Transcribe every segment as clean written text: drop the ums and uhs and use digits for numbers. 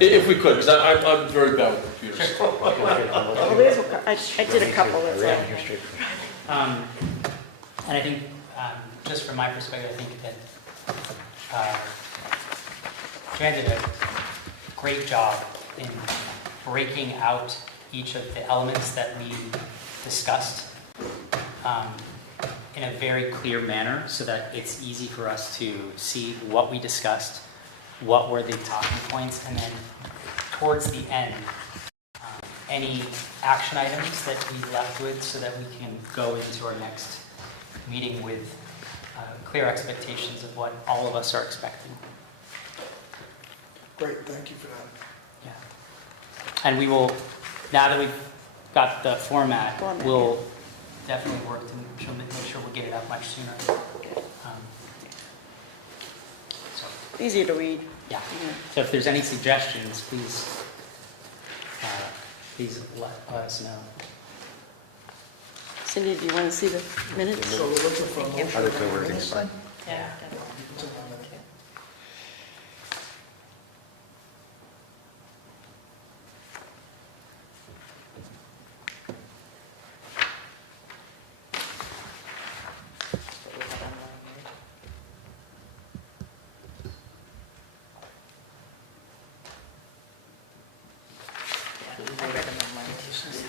If we could, because I'm very bad with computers. Well, I did a couple, that's all. And I think, just from my perspective, I think that Joanne did a great job in breaking out each of the elements that we discussed in a very clear manner so that it's easy for us to see what we discussed, what were the talking points, and then towards the end, any action items that we left with so that we can go into our next meeting with clear expectations of what all of us are expecting. Great, thank you for that. Yeah. And we will, now that we've got the format, we'll definitely work to make sure we get it out much sooner. So, Easier to read. yeah. So if there's any suggestions, please let us know. Cindy, do you want to see the minutes? So we're looking for a motion. I looked over everything's fine. Yeah.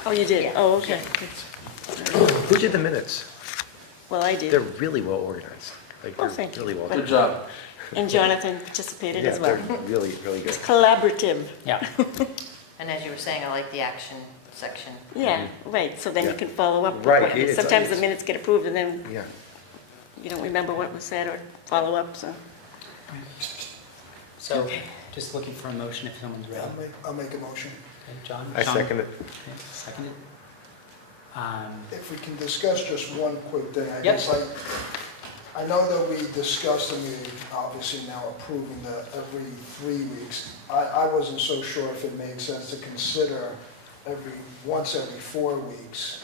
Oh, you did? Oh, okay. Who did the minutes? Well, I They're did. really well organized. Like, Well, they're thank you. really well Good done. job. And Jonathan participated Yeah, as well. they're really, really good. It's collaborative. Yeah. And as you were saying, I like the action section. Yeah, right, so then you Yeah. can follow up. with Right, what- it's- Sometimes the it's- minutes get approved and then Yeah. you don't remember what was said or follow up, so. So just looking for a motion if someone's ready. I'll make a motion. Okay, John? I Sean? second it. Okay, seconded. If we can discuss just one quick thing, I Yep. guess I know that we discussed and we obviously now approving the every 3 weeks. I wasn't so sure if it made sense to consider once every 4 weeks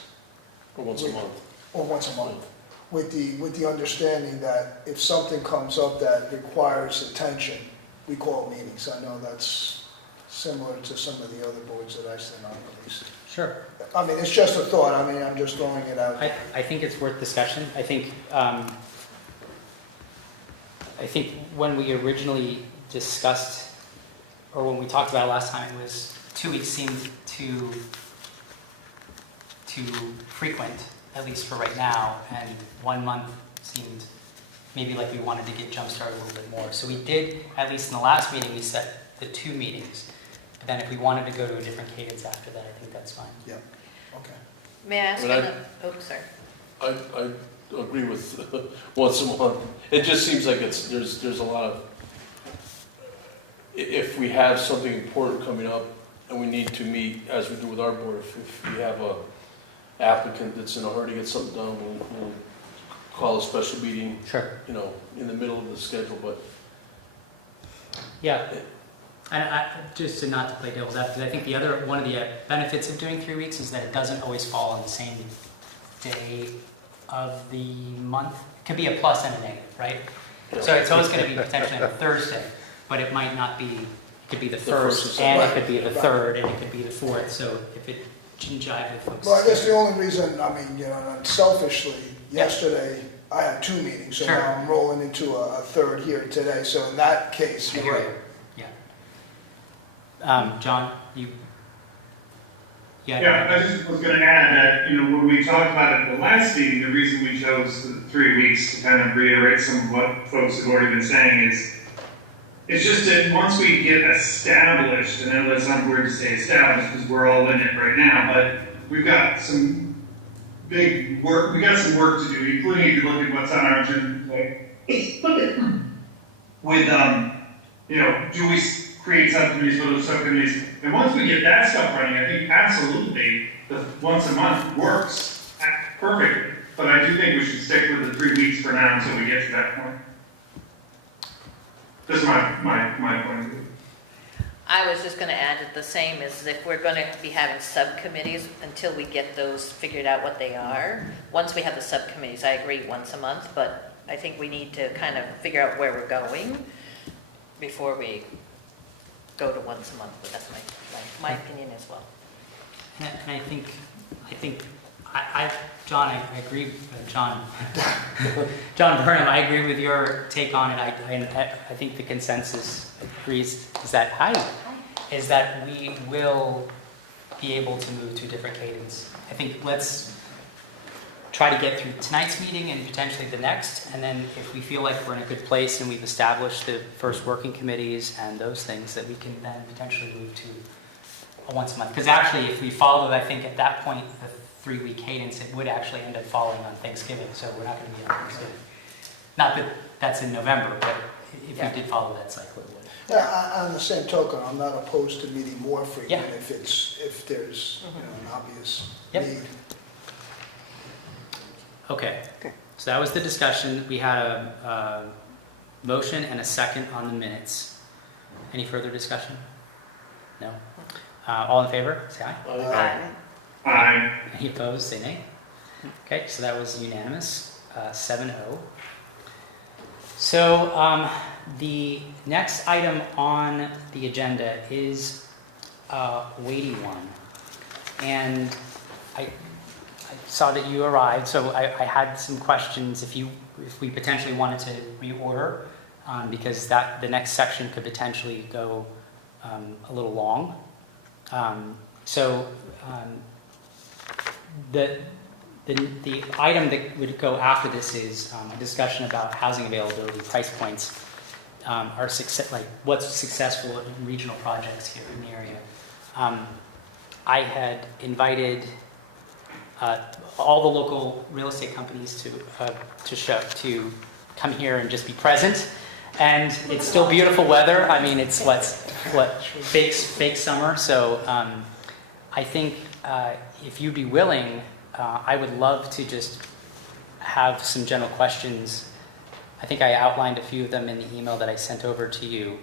Or once a month. or once a month, with the understanding that if something comes up that requires attention, we call meetings. I know that's similar to some of the other boards that I sit on, at least. Sure. I mean, it's just a thought, I mean, I'm just throwing it out. I think it's worth discussion. I think when we originally discussed, or when we talked about it last time, it was 2 weeks seemed too frequent, at least for right now, and 1 month seemed maybe like we wanted to get jump-started a little bit more. So we did, at least in the last meeting, we set the 2 meetings. But then if we wanted to go to a different cadence after that, I think that's fine. Yeah, okay. May I ask But I- you, oh, sorry. I agree with once a month. It just seems like there's a lot of, if we have something important coming up and we need to meet, as we do with our board, if we have a applicant that's in a hurry to get something done, we'll call a special meeting, Sure. in the middle of the schedule, but Yeah. And just to not to play devil's advocate, I think one of the benefits of doing 3 weeks is that it doesn't always fall on the same day of the month. It could be a plus and a negative, right? So it's always going to be potentially on a Thursday, but it might not be, it could be the first, and it could be the third, and it could be the fourth. So if it didn't jive with folks. Well, I guess the only reason, I mean, selfishly, yesterday, I had 2 meetings, so Sure. now I'm rolling into a third here today, so in that case, I you're hear right. you. Yeah. John, Yeah, I just was gonna add that, when we talked about it at the last meeting, the reason we chose the 3 weeks to kind of reiterate some of what folks have already been saying is, it's just that once we get established, and I know that sounds weird to say established because we're all in it right now, but we've got some big work, we got some work to do, including if you look at what's on our agenda today. With, do we create subcommittees for those subcommittees? And once we get that stuff running, I think absolutely the once a month works perfect. But I do think we should stick with the 3 weeks for now until we get to that point. Just my point of view. I was just going to add that the same is if we're going to be having subcommittees until we get those figured out what they are. Once we have the subcommittees, I agree once a month, but I think we need to kind of figure out where we're going before we go to once a month, but that's my opinion as well. And I think, John, I agree, John Burnham, I agree with your take on it. I think the consensus agrees, is that we will be able to move to a different cadence. I think let's try to get through tonight's meeting and potentially the next, and then if we feel like we're in a good place and we've established the first working committees and those things, that we can then potentially move to a once a month. Because actually, if we followed, I think at that point, the 3-week cadence, it would actually end up falling on Thanksgiving, so we're not going to be on Thanksgiving. Not that that's in November, but if we did follow that cycle, it would. Yeah, on the same token, I'm not opposed to meeting more frequent Yeah. if there's, you know, an obvious Yep. need. Okay, Okay. so that was the discussion. We had a motion and a second on the minutes. Any further discussion? No? All in favor, say aye. Aye. Any opposed, say nay. Okay, so that was unanimous, 7-0. So the next item on the agenda is a weighty one. And I saw that you arrived, so I had some questions if we potentially wanted to reorder, because the next section could potentially go a little long. The item that would go after this is a discussion about housing availability, price points, our success, like what's successful in regional projects here in the area. I had invited all the local real estate companies to come here and just be present. And it's still beautiful weather. I mean, it's fake summer. So I think if you'd be willing, I would love to just have some general questions. I think I outlined a few of them in the email that I sent over to you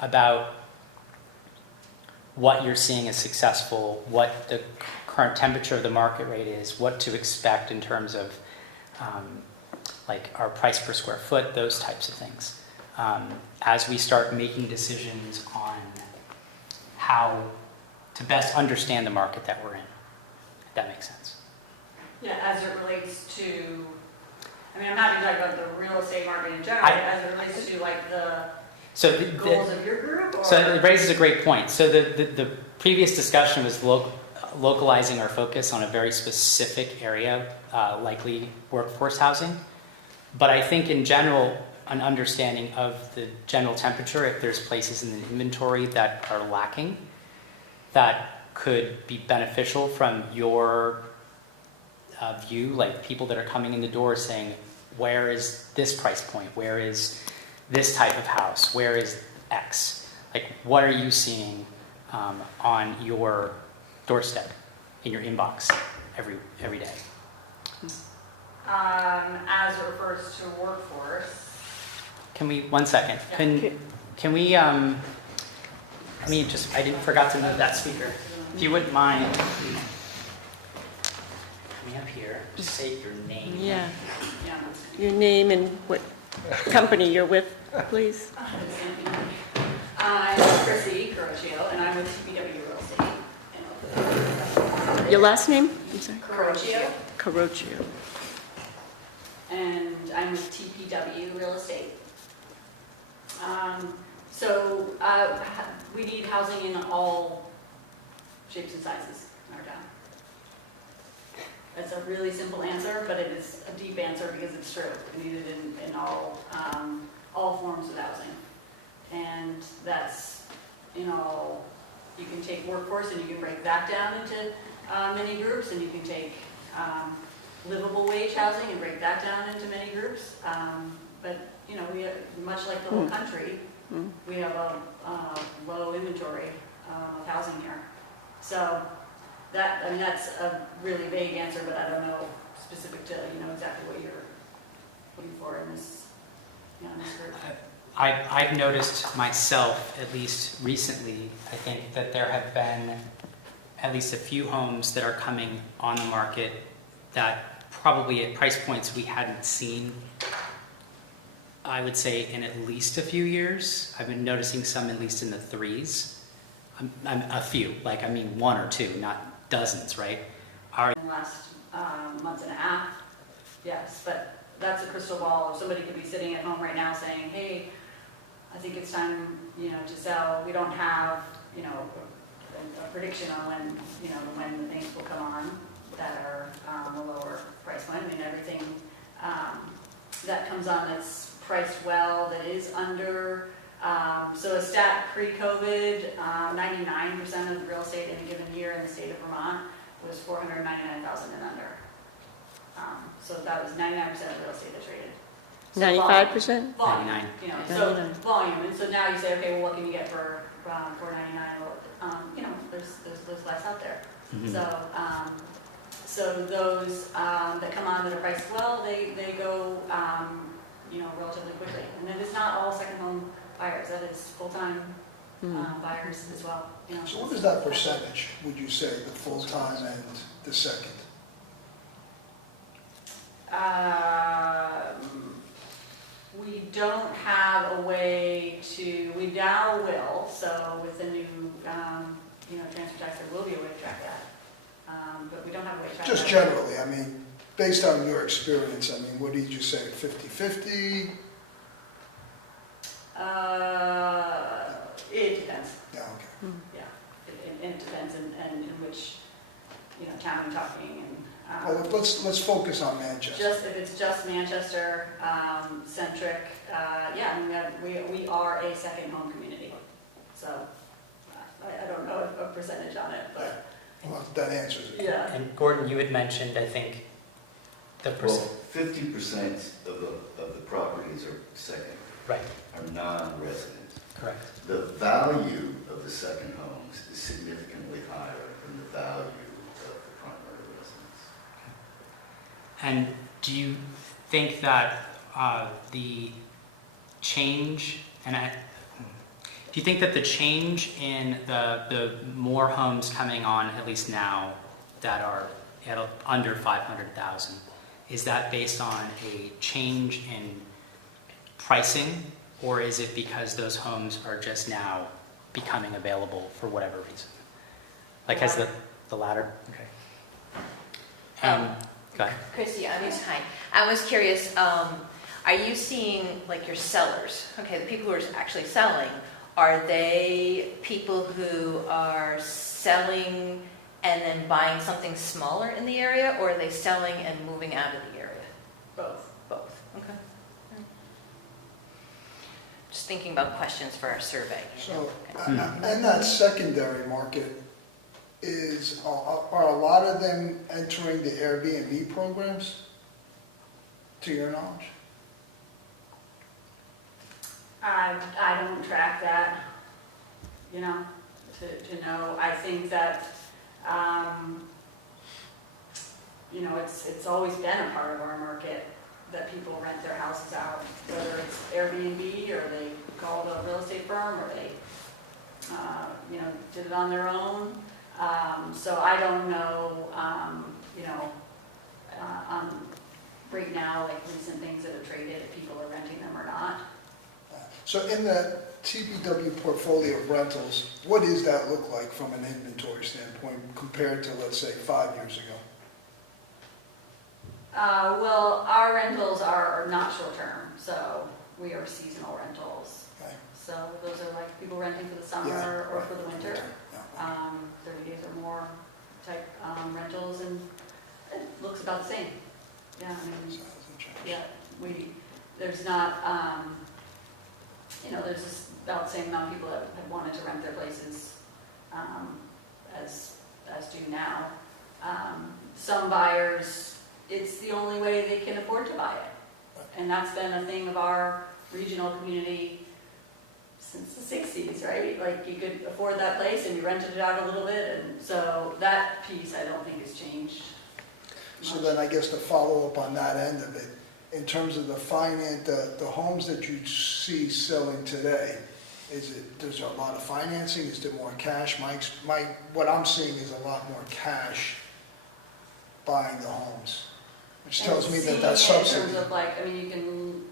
about what you're seeing as successful, what the current temperature of the market rate is, what to expect in terms of like our price per square foot, those types of things, as we start making decisions on how to best understand the market that we're in, if that makes sense. Yeah, as it relates to, I mean, I'm happy to talk about the real estate market in general, but as it relates to like the goals of your group? Or? So it raises a great point. So the previous discussion was localizing our focus on a very specific area, likely workforce housing. But I think in general, an understanding of the general temperature, if there's places in the inventory that are lacking, that could be beneficial from your view, like people that are coming in the door saying, where is this price point? Where is this type of house? Where is X? Like, what are you seeing on your doorstep, in your inbox every day? As it refers to workforce. Can we, 1 second, can we, I forgot to move that speaker. If you wouldn't mind coming up here, just say your name. Yeah, Yeah. your name and what company you're with, please. I'm Chrissy Carocchio, and I'm with TPW Real Estate. Your last name? I'm sorry. Carocchio, Carocchio. and I'm with TPW Real Estate. We need housing in all shapes and sizes in our town. That's a really simple answer, but it is a deep answer because it's true. We need it in all forms of housing. And that's, you can take workforce and you can break that down into many groups, and you can take livable wage housing and break that down into many groups. But, we have, much like the whole country, we have a low inventory of housing here. So that's a really vague answer, but I don't know specific to, exactly what you're looking for in this, in this group. I've noticed myself, at least recently, I think that there have been at least a few homes that are coming on the market that probably at price points we hadn't seen I would say in at least a few years. I've been noticing some at least in the 3s. I'm a few, like I mean 1 or 2, not dozens, right? In the last month and a half, yes, but that's a crystal ball. Somebody could be sitting at home right now saying, hey, I think it's time, to sell. We don't have, a prediction on when the things will come on that are a lower price point. I mean, everything that comes on that's priced well, that is under, so a stat pre-COVID, 99% of real estate in a given year in the state of Vermont was 499,000 and under. So that was 99% of real estate that traded. So 95%? Volume, 99. so 99. volume, and so now you say, okay, well, what can you get for 499? Well, there's less out there. Mhm. So those that come on that are priced well, they go, relatively quickly. And then it's not all second home buyers, that is full-time buyers as well. So what is that percentage, would you say, the full-time and the second? We don't have a way to, we now will, so with the new, transfer tax, there will be a way to track that. But we don't have a way to track that. Just generally, I mean, based on your experience, I mean, what did you say, 50/50? It depends, Yeah, okay. yeah. It depends in which, town I'm talking and. Well, let's focus on Manchester. If it's just Manchester centric, yeah, I mean, we are a second home community. So I don't know a percentage on it, but Well, that answers it. yeah. And Gordon, you had mentioned, I think, the Well, percent. 50% of the properties are second, Right, are non-resident. correct. The value of the second homes is significantly higher than the value of the primary residence. And do you think that the change, do you think that the change in the more homes coming on, at least now, that are at under 500,000, is that based on a change in pricing, or is it because those homes are just now becoming available for whatever reason? Like has the latter? Okay. Go ahead. Chrissy, I was curious, are you seeing, like, your sellers, okay, the people who are actually selling, are they people who are selling and then buying something smaller in the area, or are they selling and moving out of the area? Both. Both, okay. Just thinking about questions for our survey. So, Okay. and that secondary market are a lot of them entering the Airbnb programs, to your knowledge? I don't track that, to know. I think that, it's always been a part of our market that people rent their houses out, whether it's Airbnb or they called a real estate firm or they, did it on their own. So I don't know, right now, like recent things that have traded, if people are renting them or not. So in the TBW portfolio of rentals, what does that look like from an inventory standpoint compared to, let's say, 5 years ago? Well, our rentals are not short-term, so we are seasonal rentals. Okay. So those are like people renting for the summer Yeah, or right. for the winter. Yeah. 30 days or more type rentals, and it looks about the same. Yeah, I mean, So it hasn't changed. yeah, there's not, there's just about the same amount of people that have wanted to rent their places as do now. Some buyers, it's the only way they can afford to buy it. And that's been a thing of our regional community since the 60s, right? Like you could afford that place and you rented it out a little bit, and so that piece I don't think has changed So much. then I guess to follow up on that end of it, in terms of the homes that you see selling today, there's a lot of financing, is there more cash? What I'm seeing is a lot more cash buying the homes, which tells me that that's In subsidy. terms of like, I mean, you can,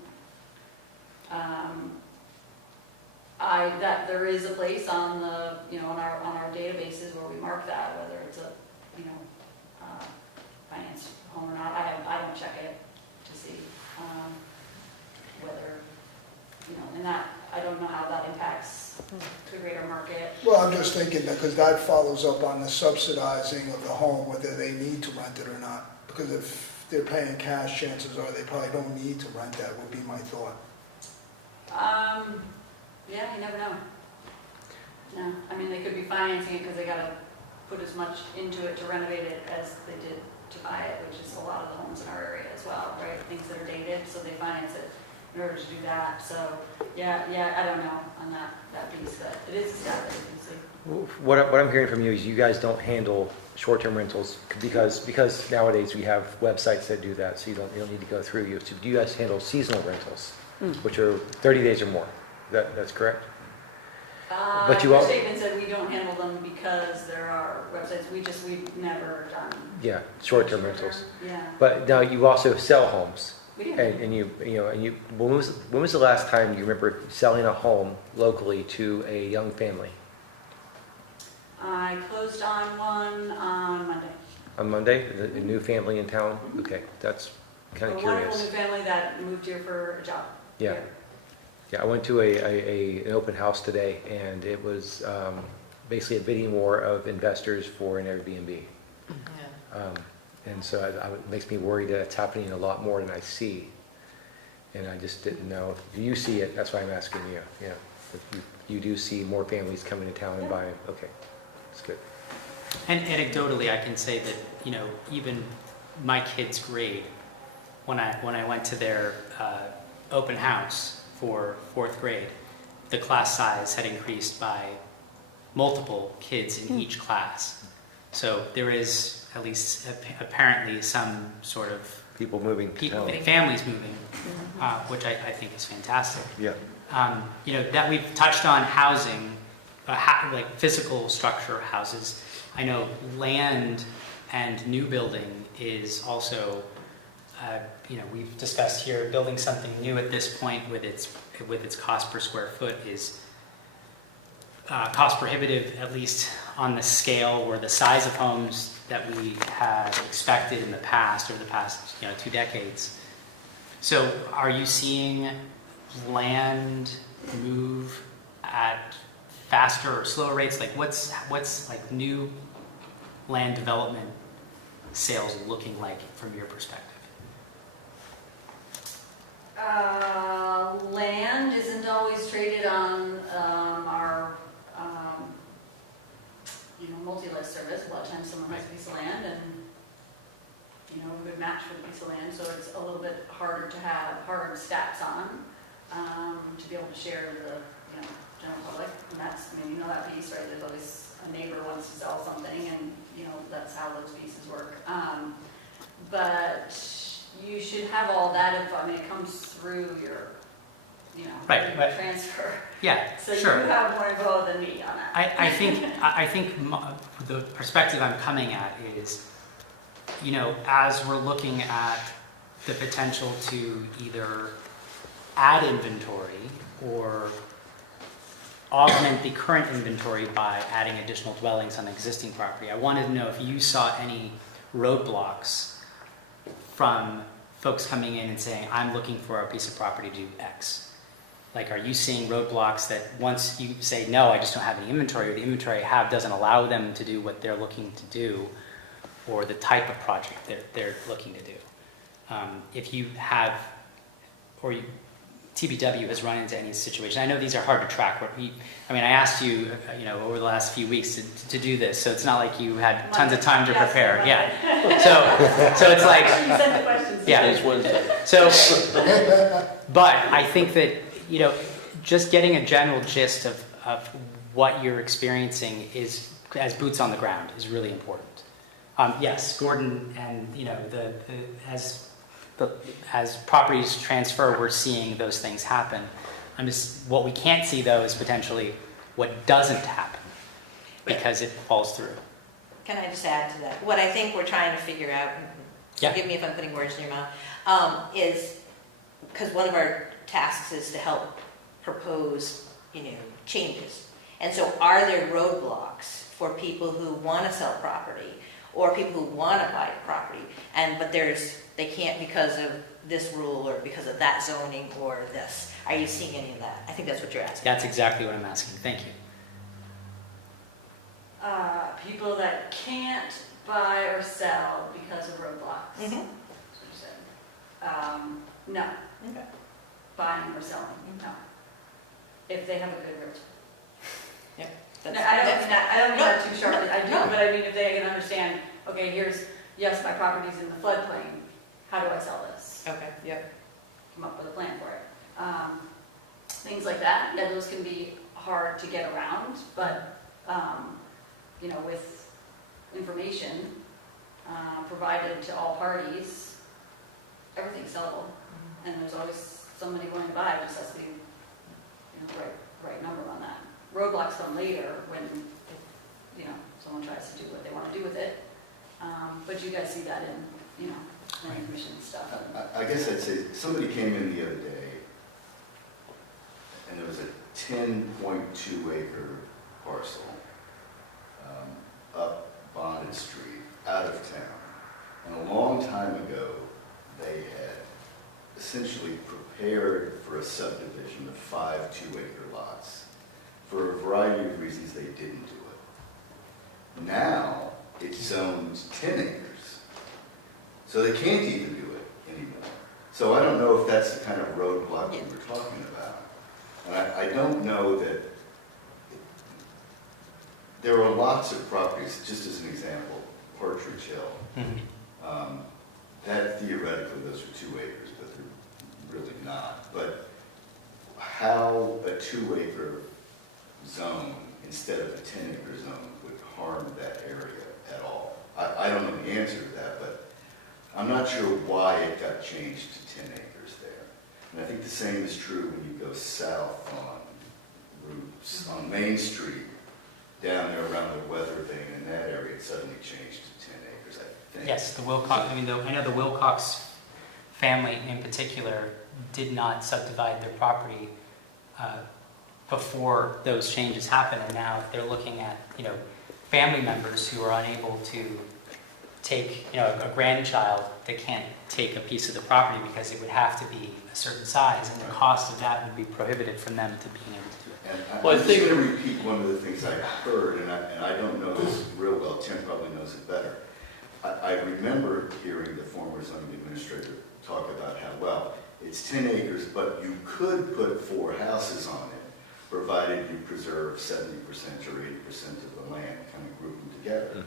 that there is a place on the, on our databases where we mark that, whether it's a, finance home or not. I don't check it to see, whether, and that, I don't know how that impacts the greater market. Well, I'm just thinking that, because that follows up on the subsidizing of the home, whether they need to rent it or not. Because if they're paying cash, chances are they probably don't need to rent that, would be my thought. Yeah, you never know. No, I mean, they could be financing it because they gotta put as much into it to renovate it as they did to buy it, which is a lot of the homes in our area as well, right? Things that are dated, so they finance it in order to do that. So, yeah, I don't know on that piece, but it is a stat that you can see. What I'm hearing from you is you guys don't handle short-term rentals because nowadays we have websites that do that, so you don't need to go through you. So do you guys handle seasonal rentals, which are 30 days or more? That's correct? But you all, Statement said we don't handle them because there are websites. We've never done. yeah, short-term rentals. Yeah. But now you also sell homes, We do. and you. When was the last time you remember selling a home locally to a young family? I closed on one on Monday. On Monday, a new family in town. Okay, that's kind of A wonderful curious. new family that moved here for a job. Yeah. Yeah, I went to an open house today, and it was basically a bidding war of investors for an Airbnb. And so it makes me worried that it's happening a lot more than I see. And I just didn't know. Do you see it? That's why I'm asking you. Yeah, if you do see more families coming to town and buying. Okay, that's good. And anecdotally, I can say that, even my kids' grade, when I went to their open house for 4th grade, the class size had increased by multiple kids in each class. So there is at least apparently some sort of People moving to town. families moving, which I think is fantastic. Yeah. That we've touched on housing, like physical structure of houses. I know land and new building is also, we've discussed here, building something new at this point with its cost per square foot is cost prohibitive, at least on the scale or the size of homes that we had expected in the past, over the past 2 decades. So are you seeing land move at faster or slower rates? Like what's like new land development sales looking like from your perspective? Land isn't always traded on our multi-list service. A lot of times someone has a piece of land and a good match for the piece of land, so it's a little bit harder to have hard stats on to be able to share to the general public. And that's, that piece, right? There's always a neighbor wants to sell something, and that's how those pieces work. But you should have all that info. It comes through your Right, but- transfer. Yeah, So sure. you have more info than me on that. I think the perspective I'm coming at is, as we're looking at the potential to either add inventory or augment the current inventory by adding additional dwellings on existing property, I wanted to know if you saw any roadblocks from folks coming in and saying, I'm looking for a piece of property to do X. Like, are you seeing roadblocks that once you say, no, I just don't have any inventory, or the inventory I have doesn't allow them to do what they're looking to do, or the type of project they're looking to do? If you have, or TBW has run into any situation, I know these are hard to track. I asked you, over the last few weeks to do this, so it's not like you had tons of time to prepare. Yeah. So it's like, You sent the questions. yeah. Today's Wednesday. So, but I think that, just getting a general gist of what you're experiencing is, as boots on the ground, is really important. Yes, Gordon, and as properties transfer, we're seeing those things happen. What we can't see though is potentially what doesn't happen because it falls through. Can I just add to that? What I think we're trying to figure out, Yeah. forgive me if I'm putting words in your mouth, is because one of our tasks is to help propose, changes. And so are there roadblocks for people who want to sell property or people who want to buy property, but they can't because of this rule or because of that zoning or this? Are you seeing any of that? I think that's what you're asking. That's exactly what I'm asking. Thank you. People that can't buy or sell because of roadblocks. Mhm. That's what you said. No. Okay. Buying or selling, no. If they have a good route. No, That's- I don't mean No. that too sharply, I do, No. but I mean, if they can understand, okay, yes, my property's in the floodplain, how do I sell this? Okay, yep. Come up with a plan for it. Things like that, yeah, those can be hard to get around, but, with information provided to all parties, everything's sellable, and there's always somebody going to buy, it just has to be, right number on that. Roadblocks come later when, someone tries to do what they want to do with it, but you guys see that in, planning commission stuff. I guess I'd say, somebody came in the other day, and there was a 10.2 acre parcel up Bonnett Street, out of town. And a long time ago, they had essentially prepared for a subdivision of 5 2-acre lots. For a variety of reasons, they didn't do it. Now, it's zoned 10 acres. So they can't even do it anymore. So I don't know if that's the kind of roadblock we were talking about. And I don't know that, there are lots of properties, just as an example, Partridge Hill. That theoretically, those are 2 acres, but they're really not. But how a 2-acre zone instead of a 10-acre zone would harm that area at all. I don't know the answer to that, but I'm not sure why it got changed to 10 acres there. And I think the same is true when you go south on routes, on Main Street, down there around the weather thing, in that area, it suddenly changed to 10 acres, I think. Yes, the Wilcox, I know the Wilcox family in particular did not subdivide their property before those changes happened, and now they're looking at, family members who are unable to take, a grandchild that can't take a piece of the property because it would have to be a certain size, and the cost of that would be prohibited from them to being able to do it. And Well, I I'm think- just going to repeat one of the things I heard, and I don't know this real well, Tim probably knows it better. I remember hearing the former zoning administrator talk about how, well, it's 10 acres, but you could put 4 houses on it, provided you preserve 70% or 80% of the land, kind of group them together.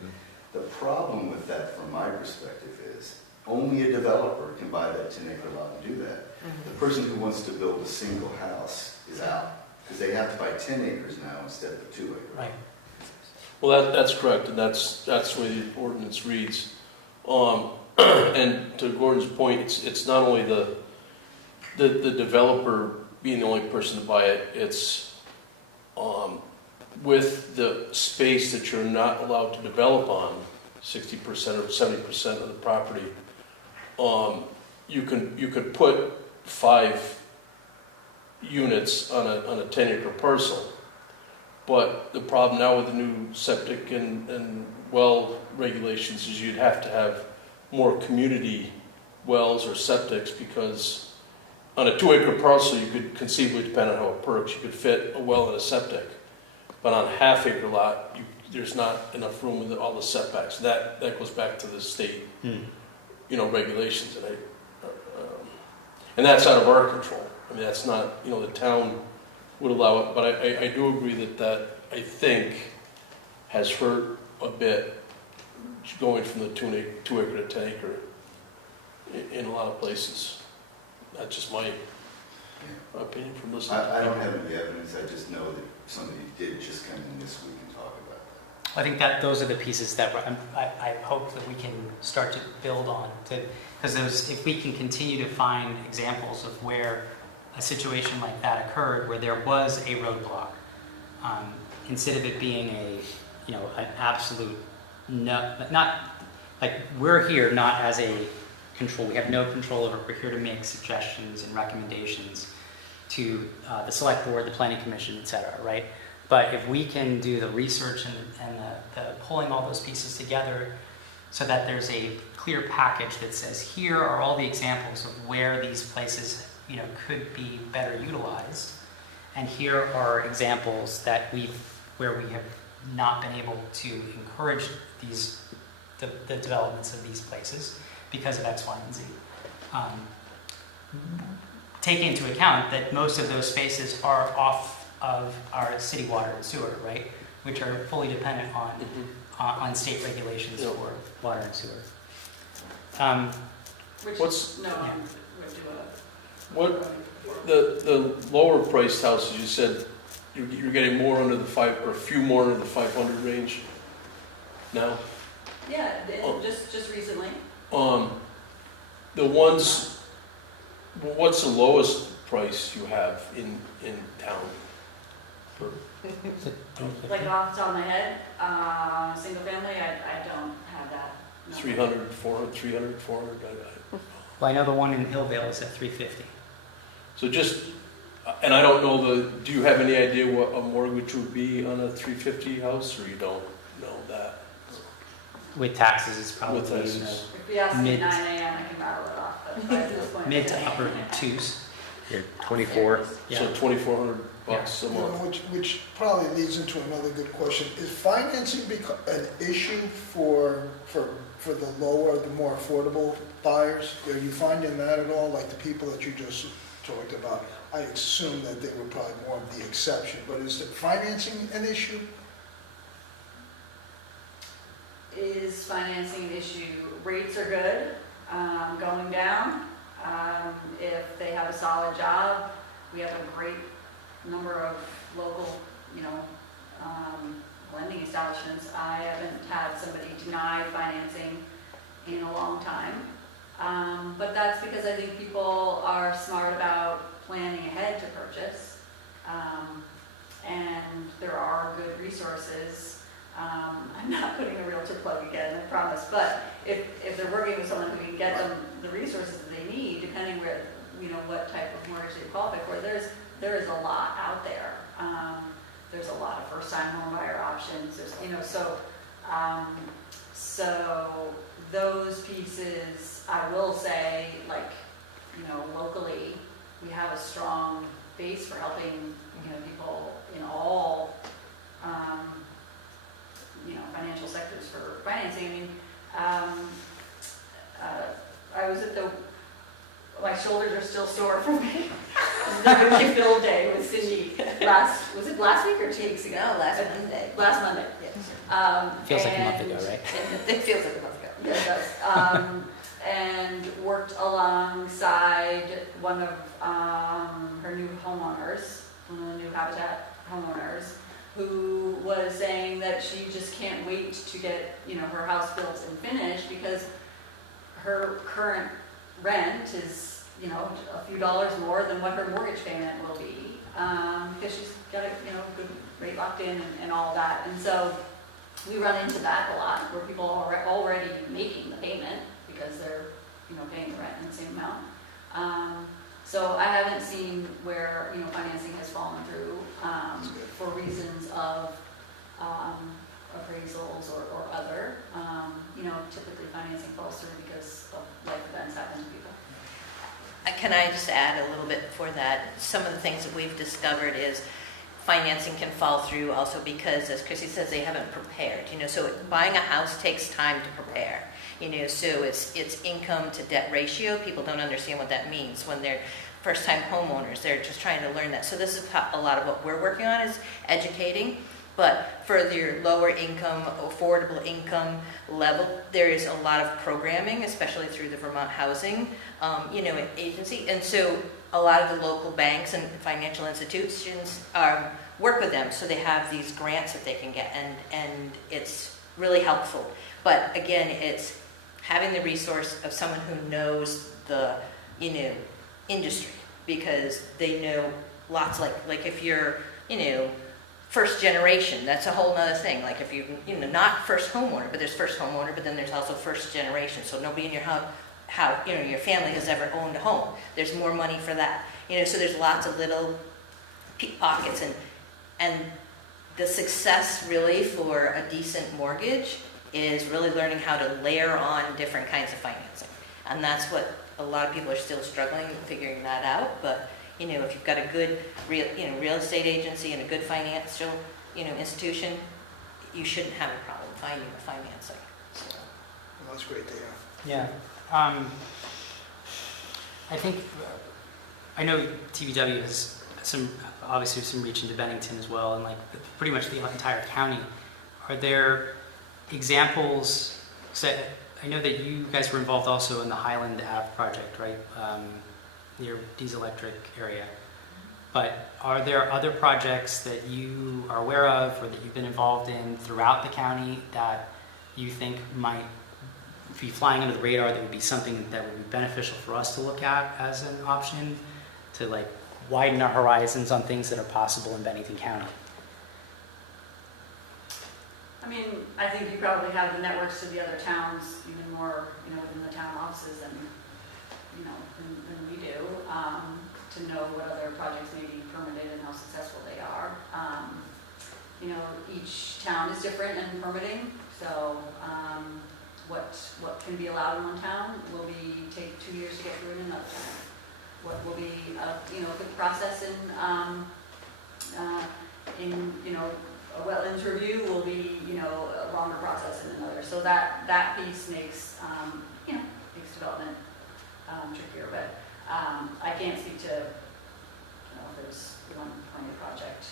The problem with that, from my perspective, is only a developer can buy that 10-acre lot and do that. The person who wants to build a single house is out, because they have to buy 10 acres now instead of a 2-acre. Right. Well, that's correct, and that's the way the ordinance reads. And to Gordon's point, it's not only the developer being the only person to buy it, it's with the space that you're not allowed to develop on, 60% or 70% of the property, you could put 5 units on a 10-acre parcel. But the problem now with the new septic and well regulations is you'd have to have more community wells or septics, because on a 2-acre parcel, you could conceivably, depending on how it perks, you could fit a well and a septic. But on a half-acre lot, there's not enough room with all the setbacks. That goes back to the state, regulations, and that's out of our control. I mean, that's not, the town would allow it, but I do agree that I think has hurt a bit going from the 2-acre to 10-acre in a lot of places. That's just my opinion from listening. I don't have any evidence, I just know that somebody did just come in this week and talk about that. I think that those are the pieces that I hope that we can start to build on, because if we can continue to find examples of where a situation like that occurred, where there was a roadblock, instead of it being an absolute no, not like we're here not as a control. We have no control over it. We're here to make suggestions and recommendations. to the select board, the planning commission, et cetera, right? But if we can do the research and the pulling all those pieces together so that there's a clear package that says, here are all the examples of where these places, you know, could be better utilized, and here are examples that where we have not been able to encourage the developments of these places because of X, Y, and Z. Taking into account that most of those spaces are off of our city water and sewer, right? Which are fully dependent on state regulations Yeah. for water and sewer. Which, What's- no, yeah. would do What, the lower priced houses, you said you're getting more under the a few more under the 500 range now? Yeah, Oh. just recently. The ones, what's the lowest price you have in town? Like off the top of my head, single family, I don't have that. No. 300, 400, 300, 400? Well, I know the one in Hillvale is at 350. So just, and I don't know do you have any idea what a mortgage would be on a 350 house, or you don't know that? With taxes, it's probably With in taxes. If you ask me Mid- at 9 a.m., I can rattle it off, but at this the point. mid to upper twos. You're 24. Yeah. So $2,400 a You know, month. which probably leads into another good question. Is financing an issue for the lower, the more affordable buyers? Are you finding that at all, like the people that you just talked about? I assume that they were probably more of the exception, but is the financing an issue? Is financing an issue? Rates are good, going down. If they have a solid job, we have a great number of local, lending establishments. I haven't had somebody deny financing in a long time. But that's because I think people are smart about planning ahead to purchase. And there are good resources. I'm not putting a realtor plug again, I promise, but if they're working with someone who can get them the resources that they need, depending where, what type of mortgage they qualify for, there is a lot out there. There's a lot of first-time home buyer options, so those pieces, I will say, locally, we have a strong base for helping, people in all, financial sectors for financing. I was at my shoulders are still sore from the gift bill day with Cindy was it last week or 2 weeks ago? No, last Monday. Last Monday. Feels like a month ago, right? It feels like a month ago. Yeah, it does. And worked alongside one of her new homeowners, one of the new Habitat homeowners, who was saying that she just can't wait to get, her house built and finished because her current rent is, a few dollars more than what her mortgage payment will be, because she's got a, good rate locked in and all that. And so we run into that a lot, where people are already making the payment because they're, paying the rent in the same amount. So I haven't seen where, financing has fallen through for reasons of appraisals or other. Typically financing falls through because of life events happen to people. Can I just add a little bit before that? Some of the things that we've discovered is financing can fall through also because, as Chrissy says, they haven't prepared. So buying a house takes time to prepare. So it's income to debt ratio. People don't understand what that means when they're first-time homeowners. They're just trying to learn that. So this is a lot of what we're working on, is educating. But for your lower income, affordable income level, there is a lot of programming, especially through the Vermont Housing, agency. And so a lot of the local banks and financial institutions work with them. So they have these grants that they can get, and it's really helpful. But again, it's having the resource of someone who knows the, industry, because they know lots, like if you're, first generation, that's a whole nother thing. Like if you, not first homeowner, but there's first homeowner, but then there's also first generation. So nobody in your how, your family has ever owned a home. There's more money for that. So there's lots of little pockets, and the success really for a decent mortgage is really learning how to layer on different kinds of financing. And that's what a lot of people are still struggling with, figuring that out. But, if you've got a good real estate agency and a good financial, institution, you shouldn't have a problem finding the financing. So. Well, that's great to hear. Yeah. I think, I know TVW has obviously some reach into Bennington as well, and like pretty much the entire county. Are there examples, I know that you guys were involved also in the Highland Ave project, right? Near Diesel Electric area. But are there other projects that you are aware of or that you've been involved in throughout the county that you think might be flying under the radar, that would be something that would be beneficial for us to look at as an option to like widen our horizons on things that are possible in Bennington County? I mean, I think you probably have the networks to the other towns even more, within the town offices than we do, to know what other projects may be permitted and how successful they are. Each town is different in permitting, so what can be allowed in one town will take 2 years to get through in another town. What will be a good process in a wetlands review will be a longer process in another. So that piece makes development trickier. But I can't speak to if there's one permanent project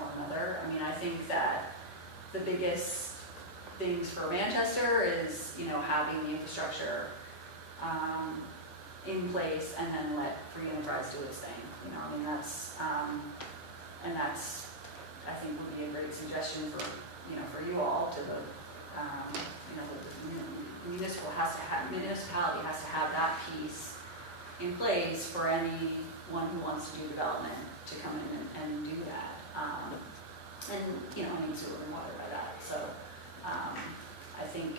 or another. I mean, I think that the biggest things for Manchester is having the infrastructure in place and then let free enterprise do its thing. I mean, that's I think would be a great suggestion for you all to the municipality has to have that piece in place for anyone who wants to do development to come in and do that. I mean, sewer and water by that. So I think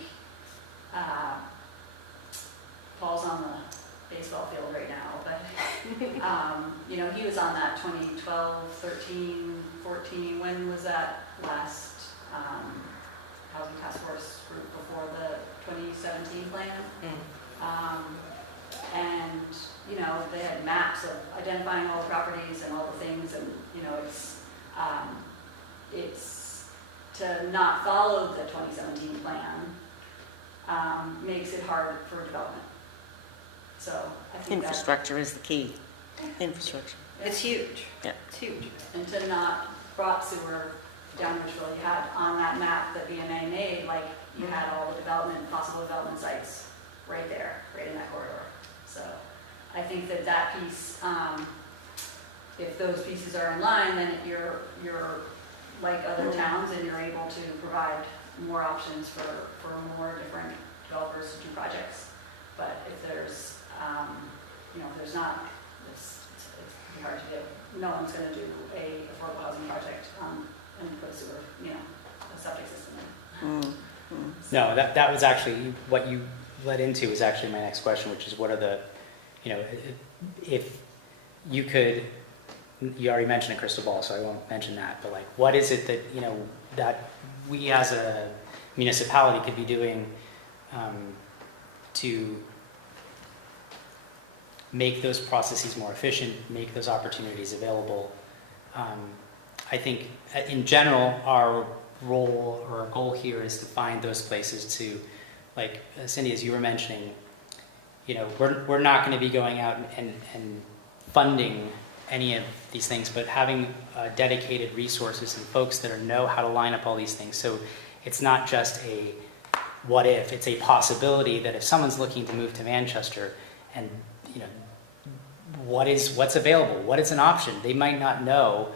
Paul's on the baseball field right now, but he was on that 2012, 13, 14. When was that last housing task force group before the 2017 plan? And they had maps of identifying all the properties and all the things, and it's to not follow the 2017 plan makes it hard for development. So I think Infrastructure is the key. Infrastructure. It's huge. Yeah. It's huge. And to not brought sewer down Ridgeville, you had on that map that BMA made, like you had all the possible development sites right there, right in that corridor. So I think that piece, if those pieces are in line, then you're like other towns and you're able to provide more options for more different developers to do projects. But if there's, if there's not, it's hard to do. No one's going to do a affordable housing project and put a sewer, a septic system in. No, that was actually what you led into was actually my next question, which is what are the, if you could, you already mentioned a crystal ball, so I won't mention that, but like, what is it that, that we as a municipality could be doing to make those processes more efficient, make those opportunities available? I think in general, our role or our goal here is to find those places to, like Cindy, as you were mentioning, we're not going to be going out and funding any of these things, but having dedicated resources and folks that know how to line up all these things. So it's not just a what if, it's a possibility that if someone's looking to move to Manchester and, what's available, what is an option, they might not know,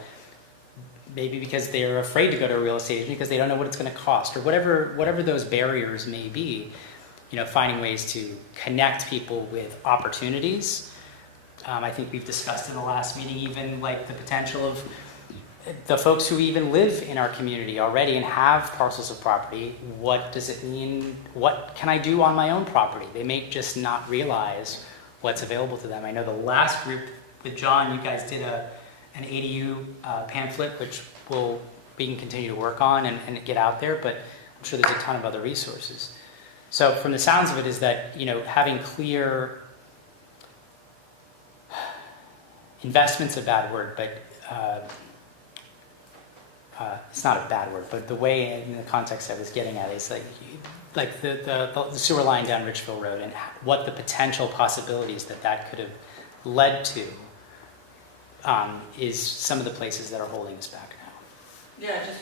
maybe because they're afraid to go to a real estate agent because they don't know what it's going to cost, or whatever those barriers may be, finding ways to connect people with opportunities. I think we've discussed in the last meeting even like the potential of the folks who even live in our community already and have parcels of property, what does it mean? What can I do on my own property? They may just not realize what's available to them. I know the last group with John, you guys did an ADU pamphlet, which we can continue to work on and get out there, but I'm sure there's a ton of other resources. So from the sounds of it is that, having clear investment's a bad word, but it's not a bad word, but the way in the context I was getting at is like the sewer line down Richville Road and what the potential possibilities that could have led to is some of the places that are holding us back now. Yeah, just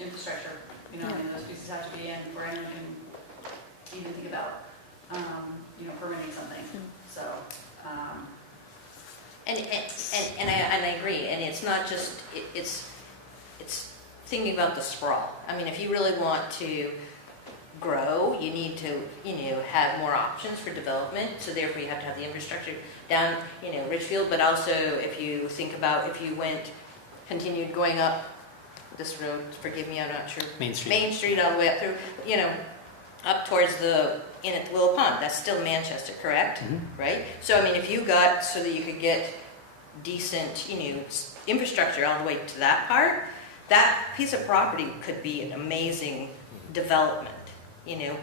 infrastructure, those pieces have to be in before anyone can even think about, permitting something, so. And I agree, and it's not just, it's thinking about the sprawl. I mean, if you really want to grow, you need to, have more options for development, so therefore you have to have the infrastructure down, Richfield, but also if you think about if you continued going up this road, forgive me, I'm not sure. Main Street. Main Street all the way up through, up towards the inn at the Willow Pond, that's still Manchester, correct? Mm-hmm. Right? So, I mean, if you got so that you could get decent, infrastructure all the way to that part, that piece of property could be an amazing development,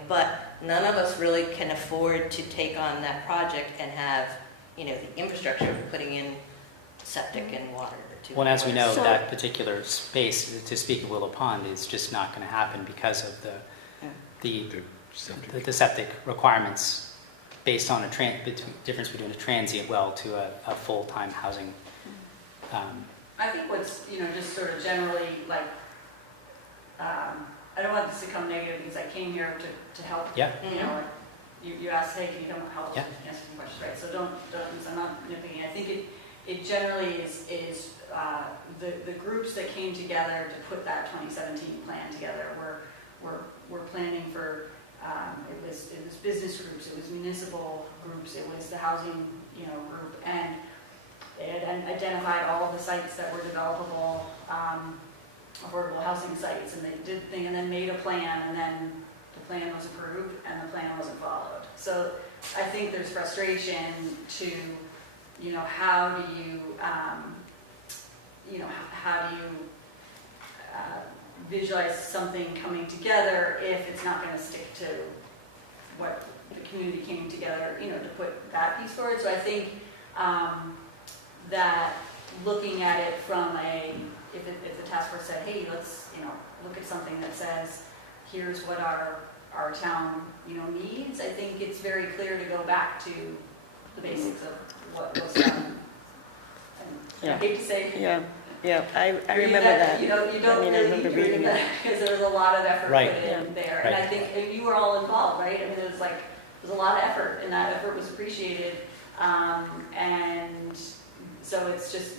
but none of us really can afford to take on that project and have, the infrastructure of putting in septic and water. Well, and as we know, So- that particular space, to speak of Willow Pond, is just not going to happen because of the septic requirements based on difference between a transient well to a full-time housing. I think what's, just sort of generally I don't want this to come negative because I came here to help. Yeah. You asked, hey, can you come help us answer some questions, right? So don't, I'm not nitpicking. I think it generally is the groups that came together to put that 2017 plan together were planning for, it was business groups, it was municipal groups, it was the housing, group, and they had identified all of the sites that were developable, affordable housing sites, and they did the thing and then made a plan, and then the plan was approved and the plan wasn't followed. So I think there's frustration to, how do you, visualize something coming together if it's not going to stick to what the community came together, to put that piece forward. So I think that looking at it from if the task force said, hey, let's, look at something that says, here's what our town, needs, I think it's very clear to go back to the basics of what was done. And I hate to say, I remember that. You don't really need to read that because there was a lot of effort Right. put in there. Right. And I think you were all involved, right? I mean, there's a lot of effort, and that effort was appreciated. And so it's just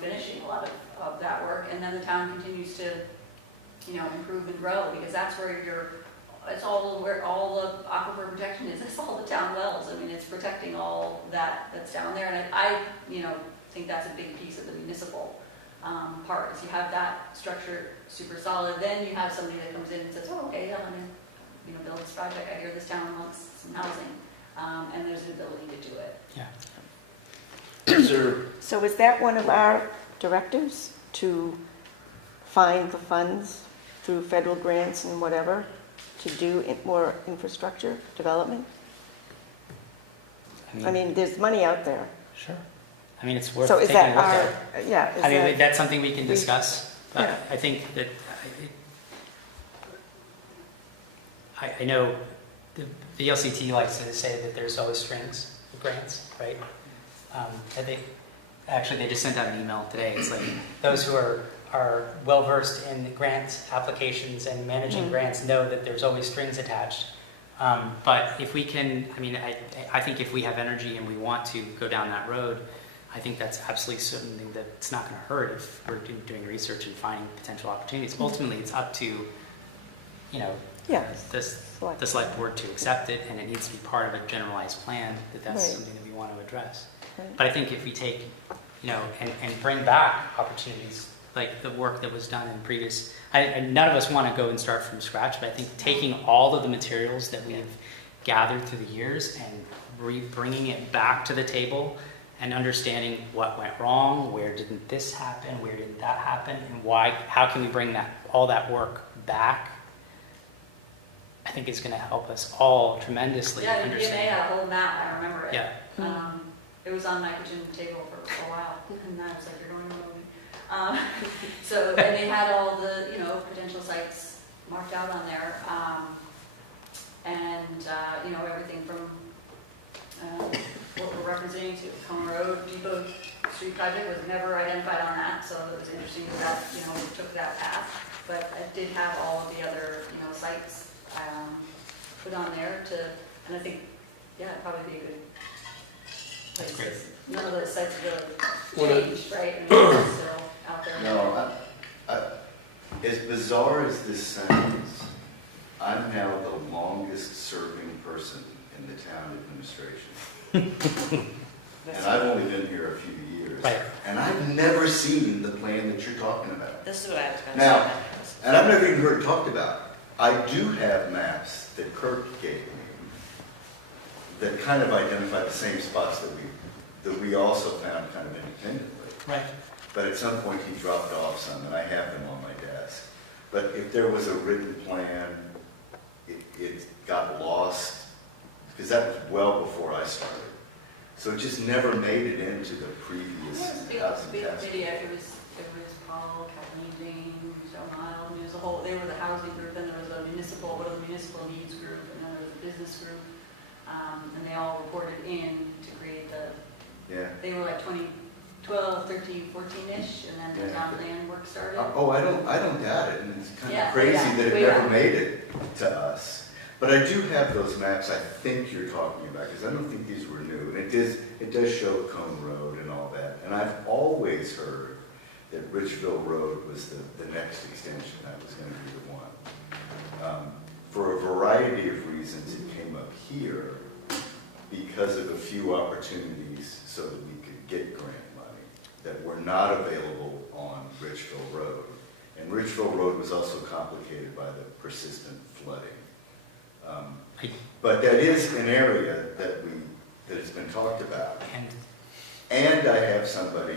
finishing a lot of that work, and then the town continues to improve and grow, because that's where it's all where all the aquifer protection is. It's all the town wells. I mean, it's protecting all that's down there, and I think that's a big piece of the municipal part. Is you have that structure super solid, then you have somebody that comes in and says, oh, okay, I'm going to build this project. I hear this town wants some housing, and there's an ability to do it. Yeah. Is there, So is that one of our directives, to find the funds through federal grants and whatever to do more infrastructure development? I mean, there's money out there. Sure. I mean, it's worth So is taking a that look our, at. yeah, is I mean, that, that's something we can discuss. But Yeah. I think that I know the VLCT likes to say that there's always strings with grants, right? I think actually they just sent out an email today. It's like those who are well versed in grant applications and managing grants know that there's always strings attached. But if we can, I think if we have energy and we want to go down that road, I think that's absolutely something that's not going to hurt if we're doing research and finding potential opportunities. Ultimately, it's up to, the select board to accept it, and it needs to be part of a generalized plan that's Right. something that we want to address. Right. But I think if we take, and bring back opportunities like the work that was done in previous. None of us want to go and start from scratch, but I think taking all of the materials that we have gathered through the years and bringing it back to the table and understanding what went wrong, where didn't this happen, where didn't that happen, and why, how can we bring all that work back, I think is going to help us all tremendously Yeah, the DNA understand. had a whole map, I remember it. Yeah. It was on my kitchen table for a while, and I was like, you're going to movie. So, and they had all the, potential sites marked out on there. Everything from what we're referencing to Cone Road, Depot Street project was never identified on that, so it was interesting that, we took that path. But I did have all of the other, sites put on there and I think, it'd probably be a good place. Great. None of those sites Well, really changed, right? I mean, it's still out there. No, as bizarre as this sounds, I'm now the longest serving person in the town administration. And I've only been here a few years. Right. And I've never seen the plan that you're talking about. This is what I was going to Now, say. and I've never even heard it talked about. I do have maps that Kirk gave me that kind of identify the same spots that we also found kind of independently. Right. But at some point he dropped off some, and I have them on my desk. But if there was a written plan, it got lost, because that was well before I started. So it just never made it into the previous housing Big task. video, it was Paul, Kathleen Dean, Joe Mile, it was a whole, they were the housing group, then there was a municipal needs group, and then there was a business group. And they all reported in to create Yeah. they were like 2012, 13, 14-ish, and then the Yeah. town plan work started. Oh, I don't doubt it, and it's kind Yeah, of crazy yeah, that it we never are. made it to us. But I do have those maps I think you're talking about, because I don't think these were new. And it does show Cone Road and all that. And I've always heard that Richville Road was the next extension, that was going to be the one. For a variety of reasons, it came up here because of a few opportunities so that we could get grant money that were not available on Richville Road. And Richville Road was also complicated by the persistent flooding. But that is an area that has been talked about. And I have somebody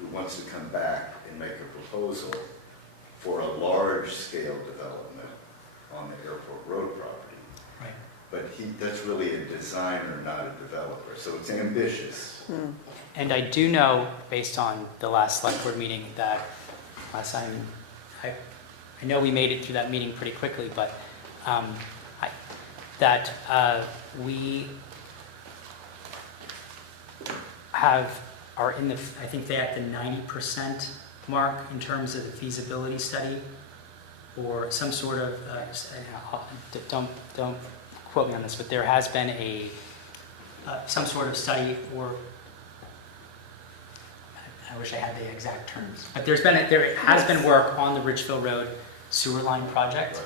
who wants to come back and make a proposal for a large-scale development on the Airport Road property. Right. But that's really a designer, not a developer, so it's ambitious. And I do know, based on the last select board meeting, that last time, I know we made it through that meeting pretty quickly, but we are in the, I think they're at the 90% mark in terms of the feasibility study, or some sort of, don't quote me on this, but there has been some sort of study, or I wish I had the exact terms, but there has been work on the Richville Road sewer line project,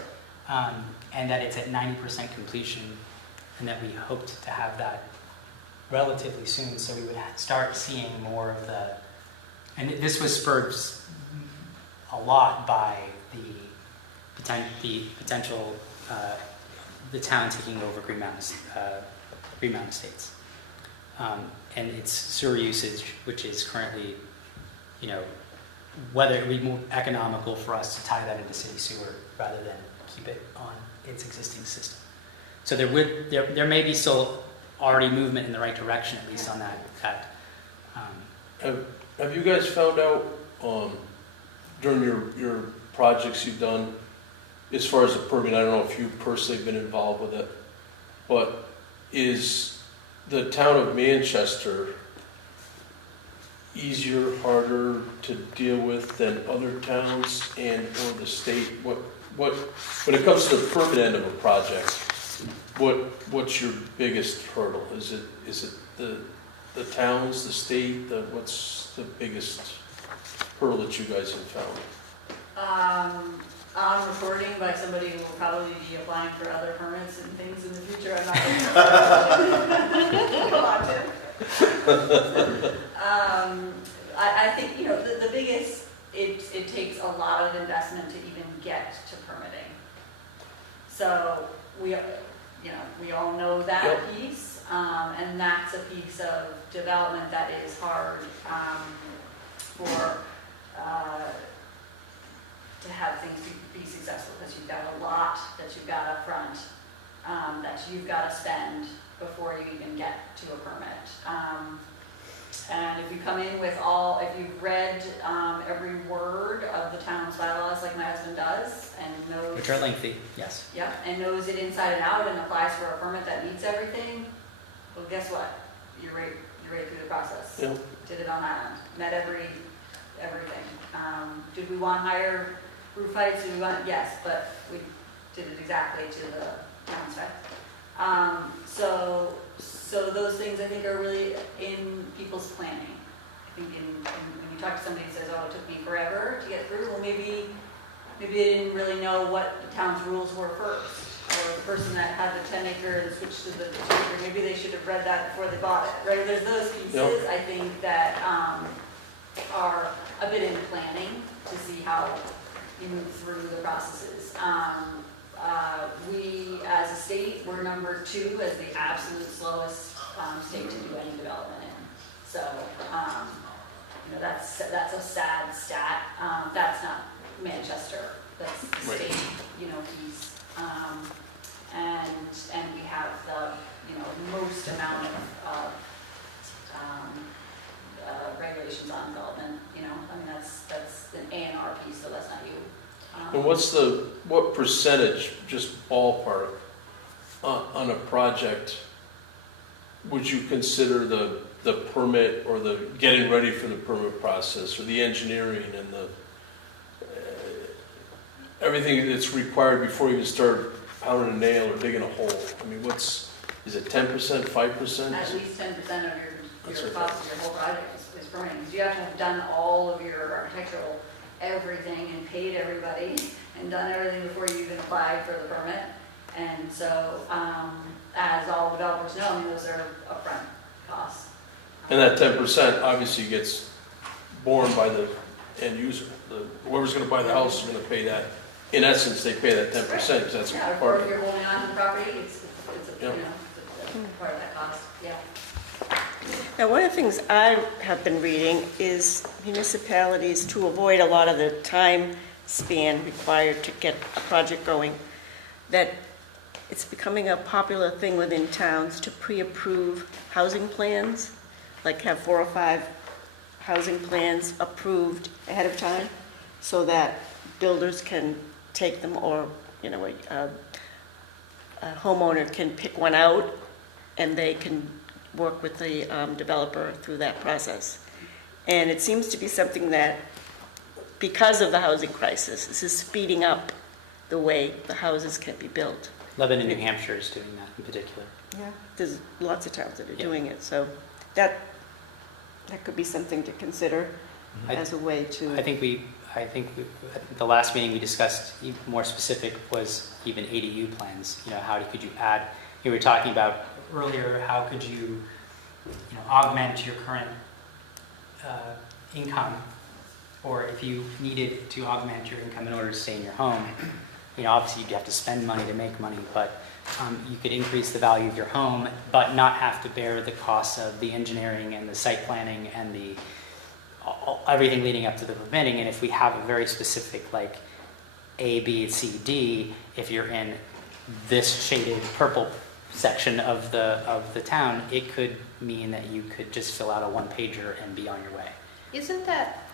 and that it's at 90% completion, and that we hoped to have that relatively soon, so we would start seeing more of the, and this was spurred a lot by the potential, the town taking over Green Mountain Estates, and its sewer usage, which is currently, whether it would be more economical for us to tie that into city sewer rather than keep it on its existing system. So there may be still already movement in the right direction, at least on that. Have you guys found out during your projects you've done, as far as the permit, I don't know if you personally have been involved with it, but is the town of Manchester easier, harder to deal with than other towns and or the state? What when it comes to the permit end of a project, what's your biggest hurdle? Is it the towns, the state, what's the biggest hurdle that you guys have found? On reporting by somebody who will probably be applying for other permits and things in the future, I'm not going to. I think, the biggest it takes a lot of investment to even get to permitting. So we, we all know that Yep. piece, and that's a piece of development that is hard for to have things be successful, because you've got a lot that you've got up front, that you've got to spend before you even get to a permit. And if you come in with if you've read every word of the town's bylaws like my husband does, and knows, Which are lengthy, yes. yep, and knows it inside and out and applies for a permit that meets everything, well, guess what? You're right through the process. Yeah. Did it on island, met everything. Did we want higher roof heights? Did we want, yes, but we did it exactly to the town spec. So those things I think are really in people's planning. I think when you talk to somebody who says, oh, it took me forever to get through, well, maybe they didn't really know what the town's rules were first. Or the person that had the 10 acre and switched to the 2 acre, maybe they should have read that before they bought it, right? There's those pieces, Yep. I think, that are a bit in planning to see how you move through the processes. We, as a state, we're number 2 as the absolute slowest state to do any development in. So, that's a sad stat. That's not Manchester, that's the Right. state, piece. And we have the, most amount of regulations on development, that's an A&R piece, so that's not you. And what percentage, just ballpark, on a project, would you consider the permit or the getting ready for the permit process or the engineering and the, everything that's required before you even start pounding a nail or digging a hole? I mean, is it 10%, 5%? At least 10% of That's your right. cost of your whole project is permitting, because you have to have done all of your architectural everything and paid everybody and done everything before you even applied for the permit. And so, as all developers know, those are upfront costs. And that 10% obviously gets borne by the end user. Whoever's gonna buy the house is gonna pay that. In essence, they pay that 10% because that's Yeah, part or of if it. you're holding on to the property, it's a, Yeah. it's a part of that cost, yeah. Now, one of the things I have been reading is municipalities, to avoid a lot of the time span required to get a project going, that it's becoming a popular thing within towns to pre-approve housing plans, like have 4 or 5 housing plans approved ahead of time, so that builders can take them, or, a homeowner can pick one out, and they can work with the developer through that process. And it seems to be something that, because of the housing crisis, this is speeding up the way the houses can be built. Lebanon, New Hampshire is doing that in particular. Yeah. There's lots of towns that are Yeah. doing it, so that could be something to consider I- as a way to. I think at the last meeting we discussed, even more specific was even ADU plans. How could you add, you were talking about earlier, how could you, augment your current income, or if you needed to augment your income in order to stay in your home, obviously you'd have to spend money to make money, but you could increase the value of your home, but not have to bear the costs of the engineering and the site planning and everything leading up to the permitting. And if we have a very specific, like A, B, C, D, if you're in this shaded purple section of the town, it could mean that you could just fill out a 1-pager and be on your way. Isn't that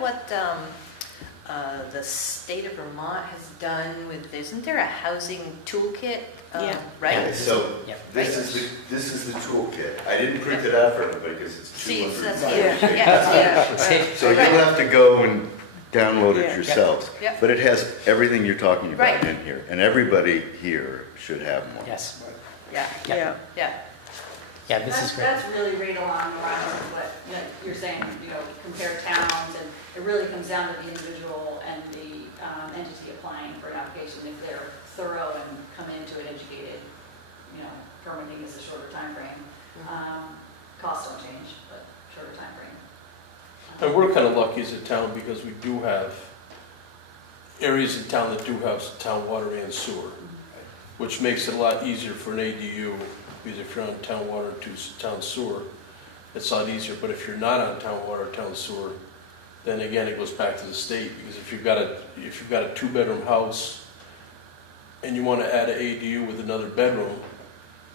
what the state of Vermont has done with, isn't there a housing toolkit? Yeah. Right? So, Yep. this is the toolkit. I didn't print it out for everybody because it's See, 200. that's Yeah. here. Yeah, See? So you'll Right. have to go and download Yeah. it yourselves. Yeah. But it has everything you're talking about Right. in here, and everybody here should have one. Yes. yeah, Yeah. yeah. Yeah, this is great. That's really right along the lines of what you're saying, compare towns, and it really comes down to the individual and the entity applying for an application. If they're thorough and come into it educated, permitting is a shorter timeframe. Costs don't change, but shorter timeframe. And we're kind of lucky as a town because we do have areas in town that do have town water and sewer, which makes it a lot easier for an ADU, because if you're on town water to town sewer, it's a lot easier. But if you're not on town water or town sewer, then again, it goes back to the state, because if you've got a two-bedroom house and you want to add an ADU with another bedroom,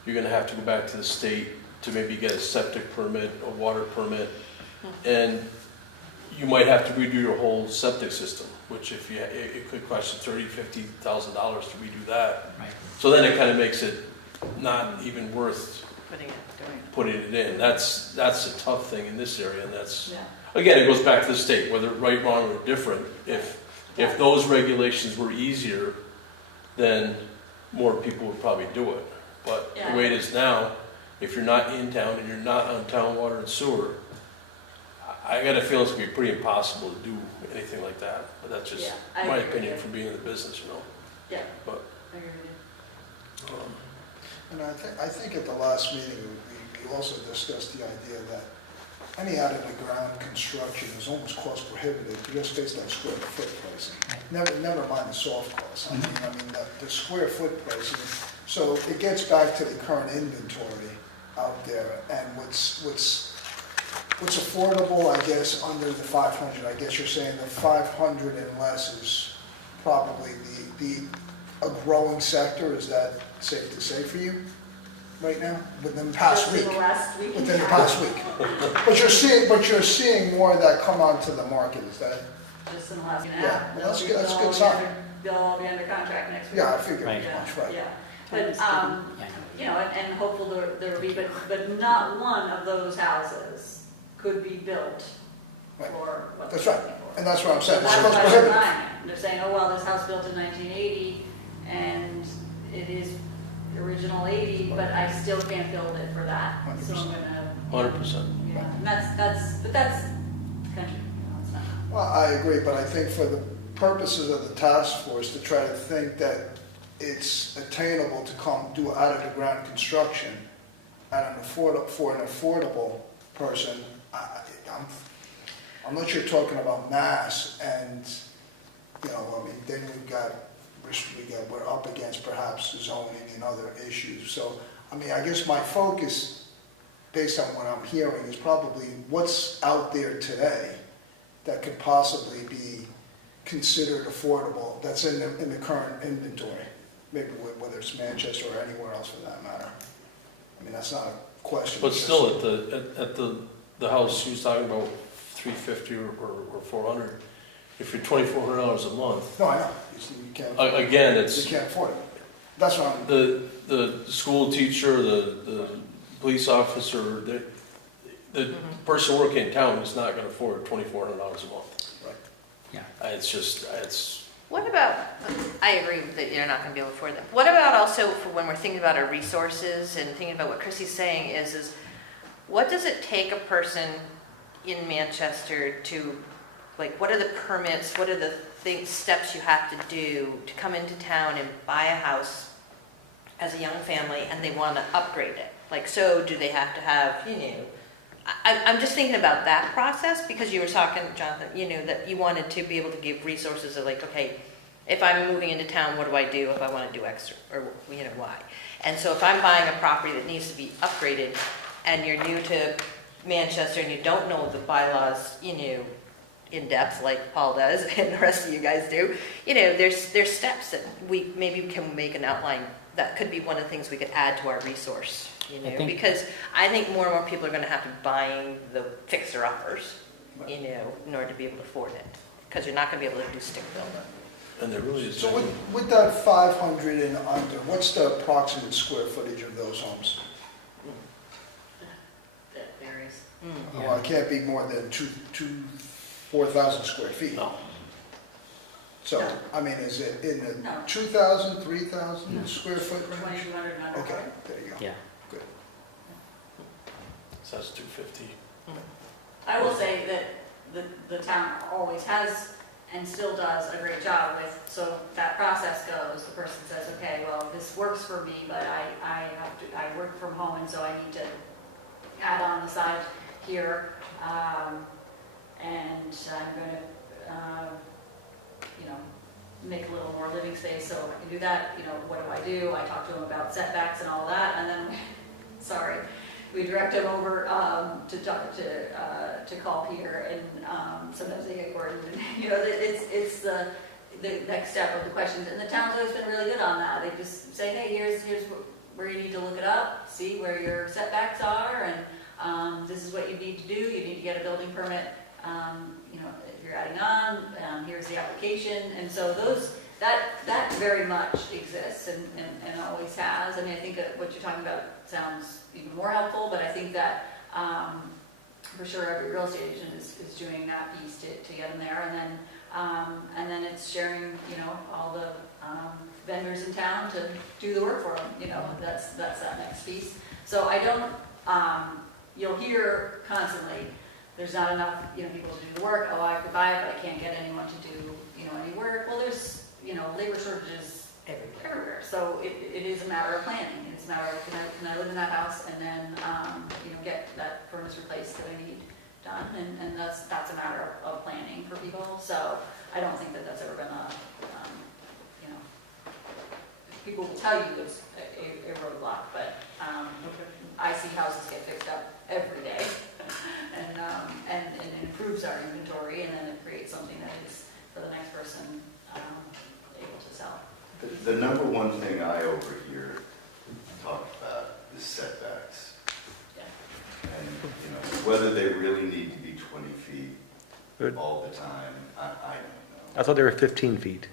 you're going to have to go back to the state to maybe get a septic permit, a water permit, and you might have to redo your whole septic system, which it could cost you $30,000-$50,000 to redo that. Right. So then it kind of makes it not even worth Putting it, putting it in. That's a tough thing in this area, and that's, Yeah. again, it goes back to the state, whether right, wrong, or different. If those regulations were easier, then more people would probably do it. But the way it is now, if you're not in town and you're not on town water and sewer, I got a feeling it's gonna be pretty impossible to do anything like that. But that's just Yeah, I my agree with opinion you. from being in the business, you know. Yeah. But, I agree with you. And I think at the last meeting, we also discussed the idea that any out-of-the-ground construction is almost cost prohibitive just based on square foot pricing. Never mind the soft costs. I mean, the square foot pricing. So it gets back to the current inventory out there, and what's affordable, I guess, under the 500. I guess you're saying the 500 and less is probably a growing sector. Is that safe to say for you right now? Within the past Just week? in the last week. Within the past week. But you're seeing more of that come onto the market, is that? Just in the last. Yeah, well, that's good, that's a good sign. They'll all be under contract next week. Yeah, I figured Right. as much, right. Yeah, but, Yeah. you know, and hopefully there will be, but not one of those houses could be built Right. for what That's they're right. looking for. And that's what I'm So saying, it's that's cost why they're prohibitive. buying it. They're saying, oh, well, this house built in 1980, and it is original 80, but I still can't build it for that. So I'm 100%. gonna. 100%. Yeah, and that's the country, you know, it's not. Well, I agree, but I think for the purposes of the task force, to try to think that it's attainable to come do out-of-the-ground construction at for an affordable person, unless you're talking about mass, and, you know, I mean, then we're up against perhaps zoning and other issues. So, I mean, I guess my focus, based on what I'm hearing, is probably what's out there today that could possibly be considered affordable, that's in the current inventory, maybe whether it's Manchester or anywhere else for that matter. I mean, that's not a question. But it's still, just- at the house, she was talking about 350 or 400. If you're $2,400 a month, No, I know, you can't, again, you it's can't afford it. That's what I'm, the school teacher, the police officer, the person working in town is not going to afford $2,400 a month. right. It's What about, I agree that you're not gonna be able to afford that. What about also for when we're thinking about our resources and thinking about what Chrissy's saying is what does it take a person in Manchester to, like, what are the permits, what are the steps you have to do to come into town and buy a house as a young family and they wanna upgrade it? Like, so do they have to have, you know, I'm just thinking about that process, because you were talking, Jonathan, you know, that you wanted to be able to give resources of like, okay, if I'm moving into town, what do I do if I want to do X or, you know, Y? And so if I'm buying a property that needs to be upgraded and you're new to Manchester and you don't know the bylaws, you know, in depth like Paul does and the rest of you guys do, you know, there's steps that we maybe can make an outline. That could be one of the things we could add to our resource, you know, because I think more and more people are going to have to be buying the fixer-uppers, you know, in order to be able to afford it, because you're not going to be able to do stick build. and there really is. So with that 500 and under, what's the approximate square footage of those homes? That varies. Well, it can't be more than 4,000 square feet. No. So, No. I mean, is it in the No. 2,000, 3,000 square foot range? 2,200 and under. Okay, there you go. Yeah. Good. So that's 250. I will say that the town always has and still does a great job with, so that process goes, the person says, okay, well, this works for me, but I work from home, and so I need to add on the side here. and I'm gonna, you know, make a little more living space, so I can do that, you know, what do? I talk to him about setbacks and all that, and then, sorry, we direct him over to talk to call Peter, and sometimes they get Gordon, and, you know, it's the next step of the questions, and the town's always been really good on that. They just say, hey, here's where you need to look it up, see where your setbacks are, and this is what you need to do. You need to get a building permit, you know, if you're adding on, here's the application, and so that very much exists and always has. I mean, I think that what you're talking about sounds even more helpful, but I think that for sure every real estate agent is doing that piece to get them there, and then it's sharing, you know, all the vendors in town to do the work for them. You know, that's that next piece. So I don't. You'll hear constantly, there's not enough, you know, people to do the work. Oh, I could buy it, but I can't get anyone to do, you know, any work. Well, there's, you know, labor shortages everywhere. So it is a matter of planning. It's a matter of can I live in that house and then you know, get that furnace replaced that I need done, and that's a matter of planning for people. So I don't think that that's ever been a you know, people will tell you it's a roadblock, but I see houses get fixed up every day, and it improves our inventory, and then it creates something that is for the next person able to sell. The number one thing I overhear talked about is setbacks. Yeah. And, you know, whether they really need to be 20 feet Good. all the time, I don't know. I thought they were 15 feet.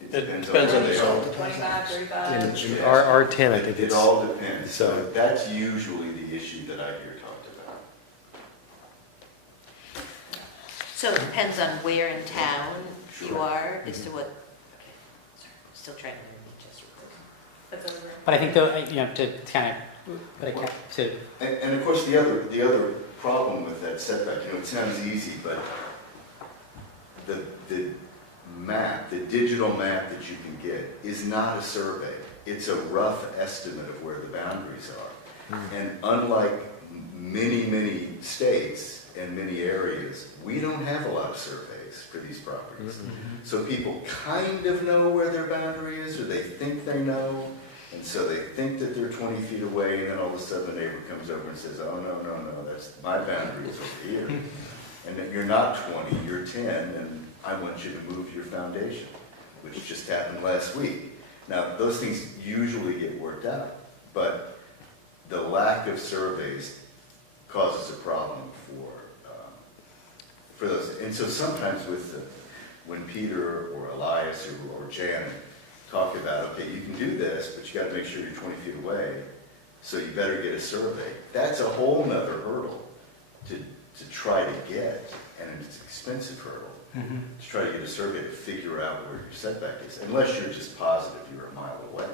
It depends on the where zone. they are. 25, 35. In R10, I think It it's, all depends. so- So that's usually the issue that I hear talked about. So it depends on where in town you Sure. are as to what, okay, sorry, still trying to just. That's over. But I think though, you know, to kind of, but I can't, to, And of course, the other problem with that setback, you know, it sounds easy, but the map, the digital map that you can get is not a survey. It's a rough estimate of where the boundaries are. And unlike many states and many areas, we don't have a lot of surveys for these properties. So people kind of know where their boundary is, or they think they know, and so they think that they're 20 feet away, and then all of a sudden the neighbor comes over and says, oh, no, that's my boundary is over here. And that you're not 20, you're 10, and I want you to move your foundation, which just happened last week. Now, those things usually get worked out, but the lack of surveys causes a problem for those. And so sometimes when Peter or Elias or Janet talk about, okay, you can do this, but you got to make sure you're 20 feet away, so you better get a survey. That's a whole nother hurdle to try to get, and it's an expensive hurdle to try to get a survey to figure out where your setback is, unless you're just positive you're a mile away.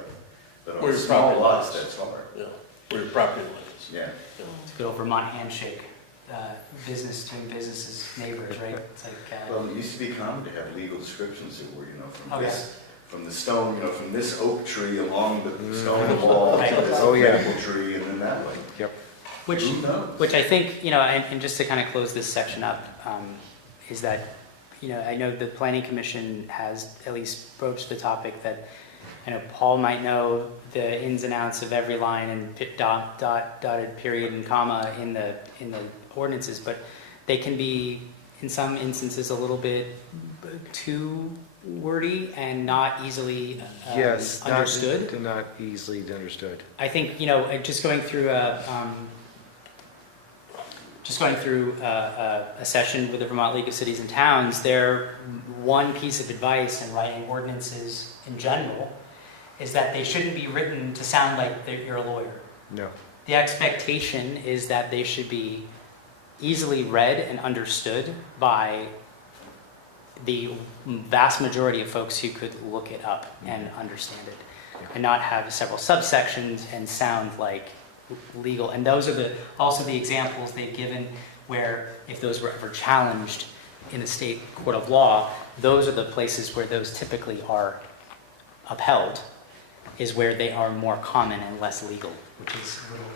But on Where your small property lots, line is. that's hard. Yeah, where your property line is. Yeah. it's a good old Vermont handshake, business doing business as neighbors, right? It's like, Well, it used to be common to have legal descriptions that were, you know, from Oh, this, from the stone, you know, from this oak tree along the stone wall Right. to this Oh, yeah. maple tree, and then that way. yep. which, Who knows? which I think, you know, and just to kind of close this section up, is that, you know, I know the Planning Commission has at least broached the topic that, I know Paul might know the ins and outs of every line and dotted period and comma in the ordinances, but they can be, in some instances, a little bit too wordy and not easily Yes, understood. not easily understood. I think, you know, just going through a session with the Vermont League of Cities and Towns, their one piece of advice in writing ordinances in general is that they shouldn't be written to sound like you're a lawyer. No. The expectation is that they should be easily read and understood by the vast majority of folks who could look it up and understand it, and not have several subsections and sound like legal. And those are also the examples they've given where if those were ever challenged in the state court of law, those are the places where those typically are upheld, is where they are more common and less legal, which is a little,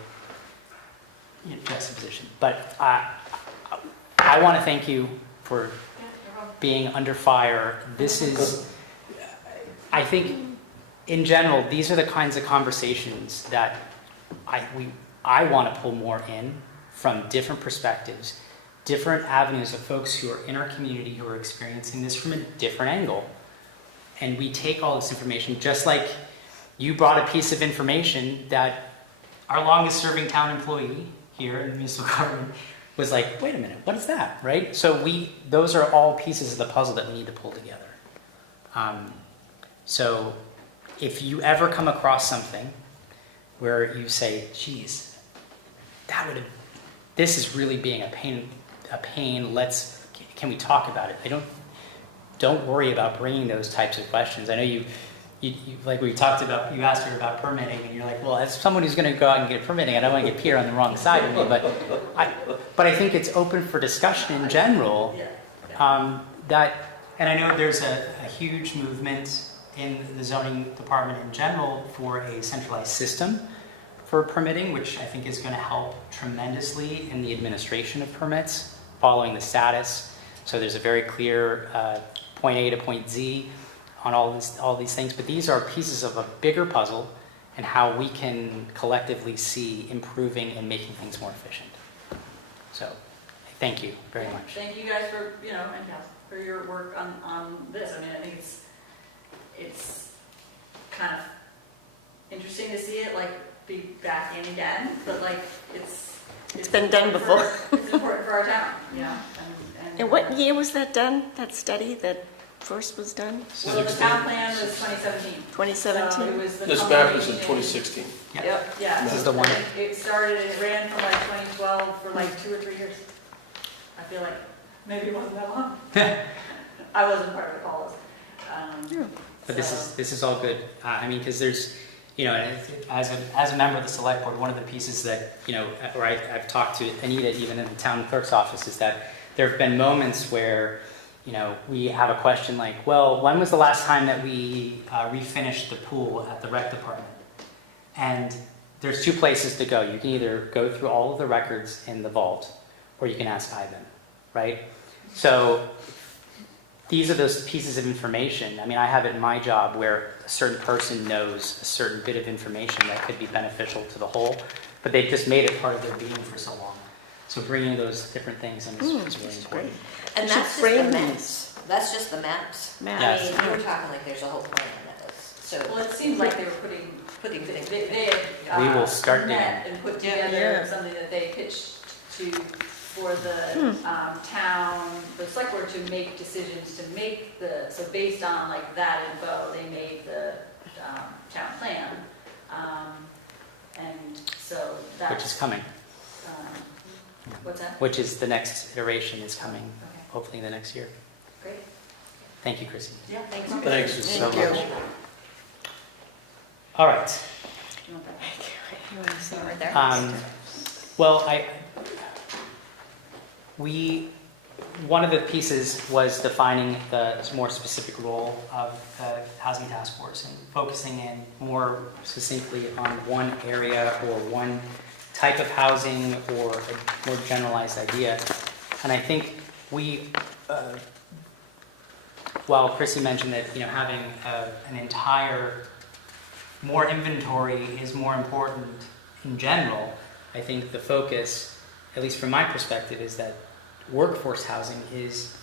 you know, juxtaposition. But I want to thank you for Yeah, no problem. being under fire. This is, I think, in general, these are the kinds of conversations that I want to pull more in from different perspectives, different avenues of folks who are in our community who are experiencing this from a different angle. And we take all this information, just like you brought a piece of information that our longest serving town employee here in the municipal government was like, wait a minute, what is that, right? So those are all pieces of the puzzle that we need to pull together. So if you ever come across something where you say, geez, this is really being a pain, can we talk about it? Don't worry about bringing those types of questions. I know you like we talked about, you asked her about permitting, and you're like, well, as someone who's going to go out and get permitting, I don't want to get Peter on the wrong side of me, but I think it's open for discussion in general. And I know there's a huge movement in the zoning department in general for a centralized system for permitting, which I think is going to help tremendously in the administration of permits, following the status. So there's a very clear point A to point Z on all these things, but these are pieces of a bigger puzzle and how we can collectively see improving and making things more efficient. So thank you very much. Thank you guys for, and for your work on this. I mean, I think it's kind of interesting to see it be back in again, but it's been done before. It's important for our town, And what year was that done, that study that first was done? Well, the town plan was 2017. 2017? So it was the This map is in culmination 2016. Yep, yeah. This is the one. It started and it ran from 2012 for 2 or 3 years. I feel like maybe it wasn't that long. I wasn't part of it, Paul was. But this is all good. I mean, because there's, as a member of the select board, one of the pieces that, where I've talked to Anita, even in the town clerk's office, is that there have been moments where, we have a question like, well, when was the last time that we refinished the pool at the rec department? And there's two places to go. You can either go through all of the records in the vault, or you can ask Ivan, right? So these are those pieces of information. I mean, I have it in my job where a certain person knows a certain bit of information that could be beneficial to the whole, but they've just made it part of their being for so long. So bringing those different things in is really important. And You should that's just frame the these. maps. That's just the maps. Maps. I Yes. mean, you were talking like there's a whole plan that was, so. Well, it seems like they were putting they had We will start met and put together Yeah. something that they pitched for the town, the select board to make decisions to make so based on that info, they made the town plan. And so that's. Which is coming. What's that? Which is the next iteration is coming, Okay, hopefully in the next year. great. Thank you, Chrissy. Yeah, thanks. Thanks. So Thank you. much. All right. You want that? You want to see right there? Well, one of the pieces was defining the more specific role of the Housing Task Force and focusing in more succinctly on one area or one type of housing or a more generalized idea. And I think while Chrissy mentioned that having an entire more inventory is more important in general, I think the focus, at least from my perspective, is that workforce housing is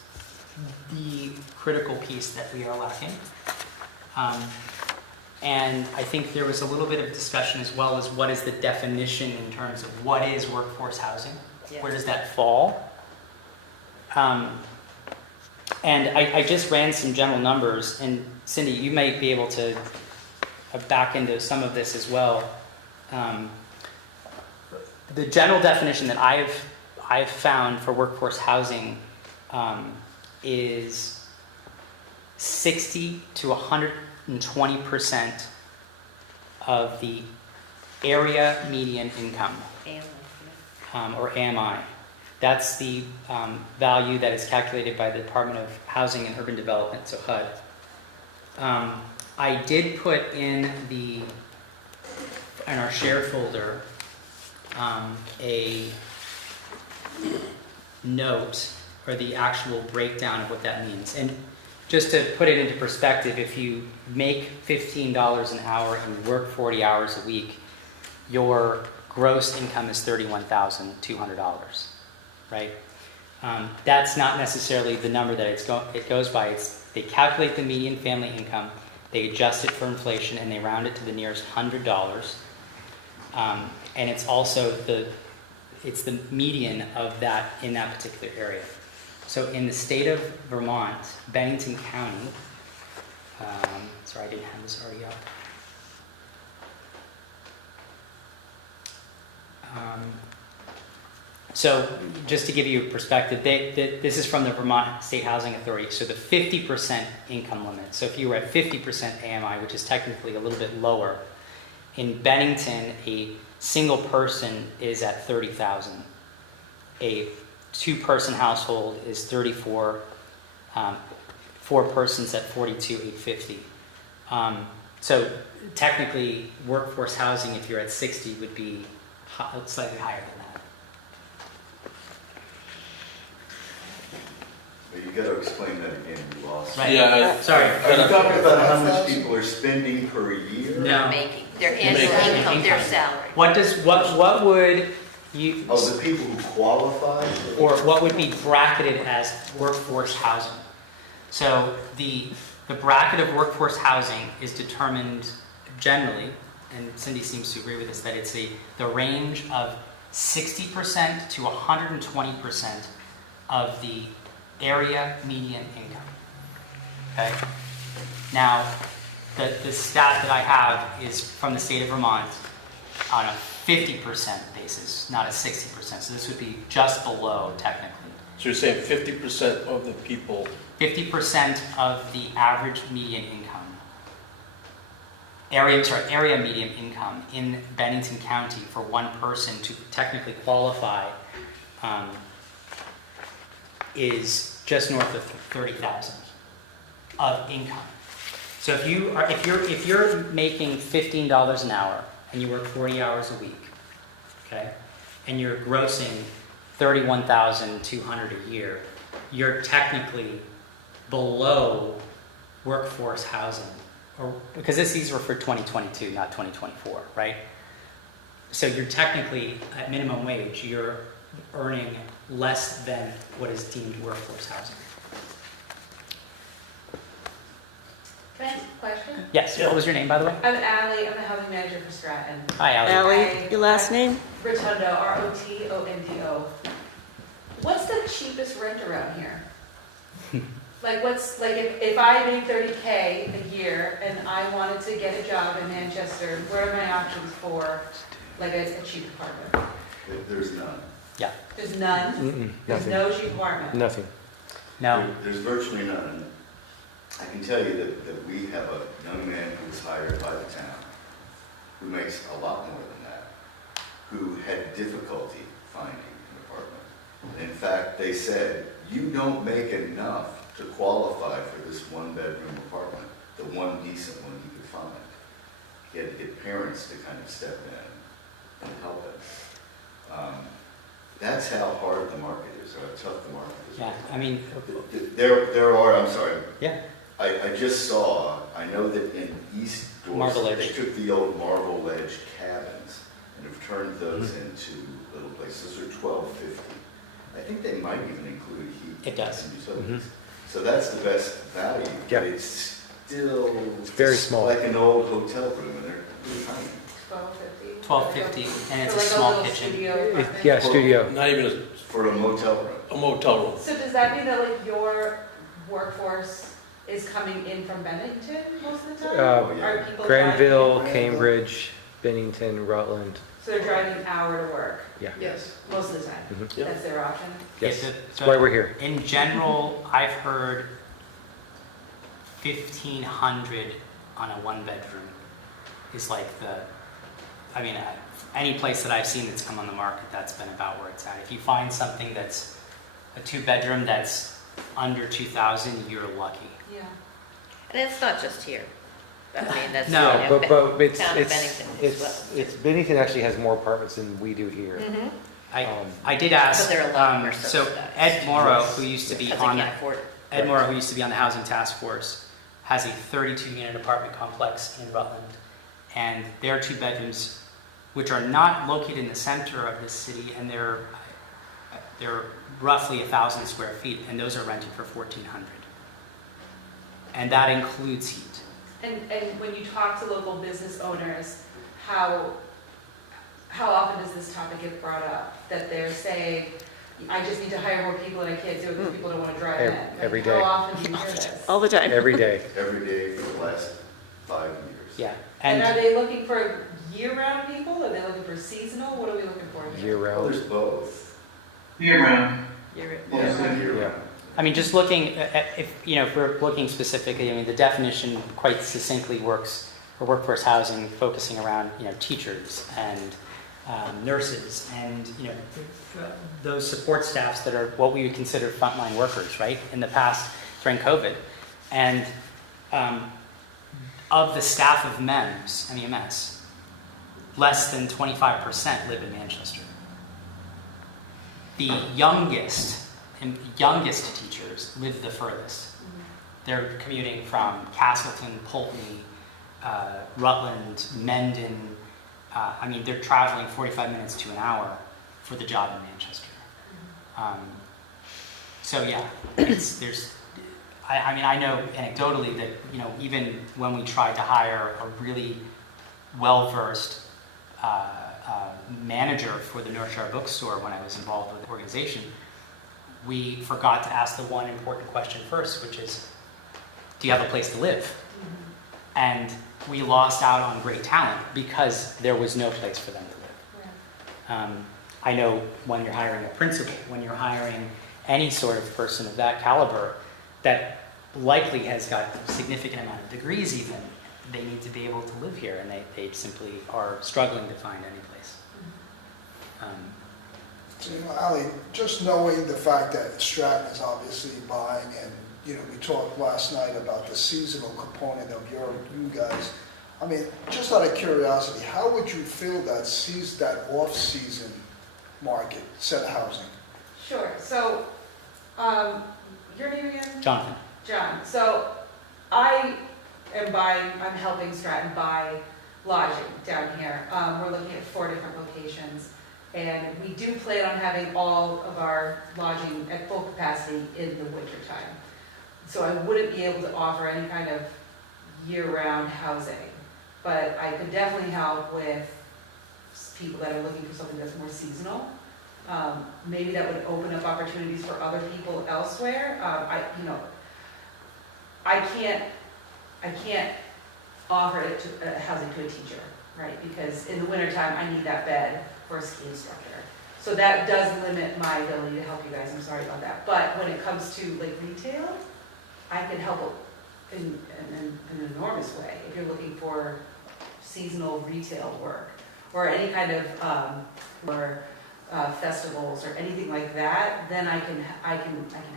the critical piece that we are lacking. And I think there was a little bit of discussion as well as what is the definition in terms of what is workforce housing? Yeah. Where does that fall? And I just ran some general numbers, and Cindy, you might be able to back into some of this as well. The general definition that I've found for workforce housing is 60 to 120% of the area median income, or AMI. That's the value that is calculated by the Department of Housing and Urban Development, so HUD. I did put in our shared folder a note or the actual breakdown of what that means. And just to put it into perspective, if you make $15 an hour and you work 40 hours a week, your gross income is $31,200, right? That's not necessarily the number that it goes by. They calculate the median family income, they adjust it for inflation, and they round it to the nearest $100. And it's also the median of that in that particular area. So in the state of Vermont, Bennington County, sorry, I didn't have this already up. So just to give you a perspective, this is from the Vermont State Housing Authority. So the 50% income limit. So if you were at 50% AMI, which is technically a little bit lower, in Bennington, a single person is at $30,000. A two-person household is $34,000. 4 persons at $42,850. So technically, workforce housing, if you're at 60, would be slightly higher than that. But you gotta explain that again, you lost. Right. Yeah, Sorry. Are you talking about how much people are spending per year? No. Making, their annual Making income, their salary. What would you, Oh, the people who qualify? or what would be bracketed as workforce housing? So the bracket of workforce housing is determined generally, and Cindy seems to agree with this, that it's the range of 60% to 120% of the area median income. Okay? Now, the stat that I have is from the state of Vermont on a 50% basis, not a 60%. So this would be just below technically. So you're saying 50% of the people, 50% of the average median income, area median income in Bennington County for one person to technically qualify is just north of 30,000 of income. So if you're making $15 an hour and you work 40 hours a week, okay, and you're grossing $31,200 a year, you're technically below workforce housing, or because these were for 2022, not 2024, right? So you're technically at minimum wage, you're earning less than what is deemed workforce housing. Can I ask a question? Yes. Yeah. What was your name, by the way? I'm Allie, I'm the housing manager for Stratton. Hi, Ally. Ally, your last name? Rotundo, Rotondo. What's the cheapest rent around here? Like if I made 30K a year and I wanted to get a job in Manchester, what are my options for like a cheap apartment? There's none. There's none? There's Nothing. no cheap apartment? Nothing. No. There's virtually none. I can tell you that we have a young man who was hired by the town, who makes a lot more than that, who had difficulty finding an apartment. And in fact, they said, you don't make enough to qualify for this one-bedroom apartment, the one decent one he could find. He had to get parents to kind of step in and help him. That's how hard the market is, or how tough the market is. Yeah. I mean, There are, I'm sorry, yeah. I just saw, I know that in East Marble Dorset, Edge. they took the old Marble Edge cabins and have turned those into little places. Those are $12.50. I think they might even include heat. It does. And utilities. So that's the best value. Yeah. But it's still. It's very small. Like an old hotel room, and they're tiny. $12.50, and it's So a like small little kitchen. studio apartment? Yeah, studio. not even For a motel room. a motel room. So does that mean that like your workforce is coming in from Bennington most of the time? Oh, yeah. Are people Granville, driving in? Cambridge, Bennington, Rutland. So they're driving an hour to work Yeah. Yes. most of the time? Mhm. Yeah. That's their option? Yes. Yeah, That's why we're here. In general, I've heard 1,500 on a one-bedroom is like any place that I've seen that's come on the market, that's been about where it's at. If you find something that's a two-bedroom that's under 2,000, you're lucky. Yeah. And it's not just here. I mean, that's. No, But it's, Town of it's, Bennington as well. it's Bennington actually has more apartments than we do here. Mhm. I did ask, But they're a lot more so subsidized. Ed Morrow, who used to be Because they on can't afford it. Ed Morrow, who used to be on the Housing Task Force, has a 32-unit apartment complex in Rutland. And there are 2 bedrooms, which are not located in the center of the city, and they're roughly 1,000 square feet, and those are rented for $1,400. And that includes heat. And when you talk to local business owners, how often does this topic get brought up? That they're saying, I just need to hire more people and I can't do it because people don't want to drive in. Every Like, day. How often do you hear this? All the time. Every day. Every day for the last 5 years. Yeah. And are And they looking for year-round people? Are they looking for seasonal? What are we looking for? Year Well, round. there's both. Year round. You're- Mostly year Yeah. round. I mean, just looking at, if we're looking specifically, I mean, the definition quite succinctly works for workforce housing, focusing around, teachers and nurses and, those support staffs that are what we would consider frontline workers, right? In the past, during COVID. And of the staff of MEMS and EMS, less than 25% live in Manchester. The youngest teachers live the furthest. They're commuting from Castleton, Pulteney, Rutland, Mendon. They're traveling 45 minutes to an hour for the job in Manchester. I know anecdotally that, even when we tried to hire a really well-versed manager for the North Shore bookstore when I was involved with the organization, we forgot to ask the one important question first, which is, do you have a place to live? And we lost out on great talent because there was no place for them to live. I know when you're hiring a principal, when you're hiring any sort of person of that caliber that likely has got a significant amount of degrees even, they need to be able to live here, and they simply are struggling to find any place. So, Ali, just knowing the fact that Stratton is obviously buying, and, we talked last night about the seasonal component of you guys. I mean, just out of curiosity, how would you feel that off-season market set of housing? Sure, so, your name again? Jonathan. John, so I'm helping Stratton buy lodging down here. We're looking at 4 different locations, and we do plan on having all of our lodging at full capacity in the wintertime. So I wouldn't be able to offer any kind of year-round housing, but I could definitely help with people that are looking for something that's more seasonal. Maybe that would open up opportunities for other people elsewhere. I can't offer it to housing to a teacher, right? Because in the wintertime, I need that bed for a ski instructor. So that does limit my ability to help you guys. I'm sorry about that. But when it comes to like retail, I can help in an enormous way if you're looking for seasonal retail work or any kind of festivals or anything like that. Then I can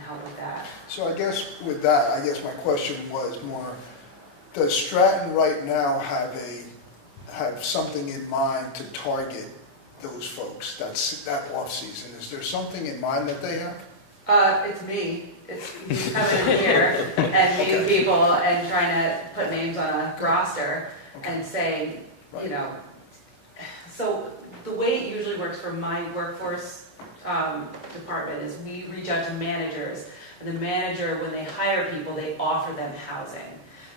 help with that. So I guess with that, my question was more, does Stratton right now have something in mind to target those folks, that off-season? Is there something in mind that they have? It's me. It's me coming in here and meeting people and trying to put names on a roster and saying, so the way it usually works for my workforce department is we reach out to managers, and the manager, when they hire people, they offer them housing.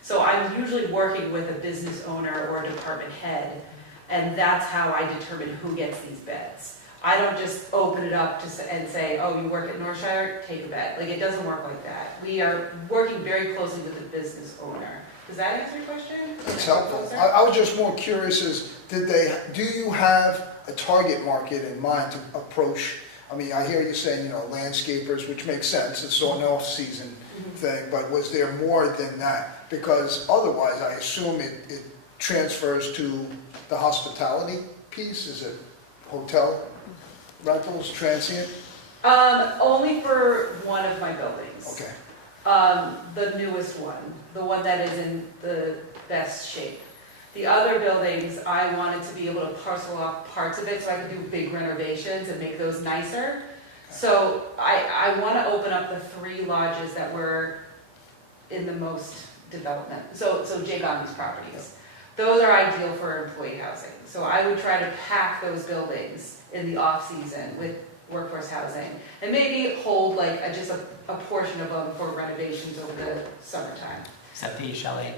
So I'm usually working with a business owner or a department head, and that's how I determine who gets these beds. I don't just open it up and say, oh, you work at Northshire, take a bed. Like, it doesn't work like that. We are working very closely with the business owner. Does that answer your question? That's helpful. I was just more curious do you have a target market in mind to approach? I mean, I hear you saying, landscapers, which makes sense, it's an off-season thing, but was there more than that? Because otherwise, I assume it transfers to the hospitality piece. Is it hotel rentals, transient? Only for one of my buildings. Okay. The newest one, the one that is in the best shape. The other buildings, I wanted to be able to parcel off parts of it so I could do big renovations and make those nicer. So I want to open up the 3 lodges that were in the most development. So Jay Gandhi's properties. Those are ideal for employee housing. So I would try to pack those buildings in the off-season with workforce housing and maybe hold like just a portion of them for renovations over the summertime. Is that the chalet?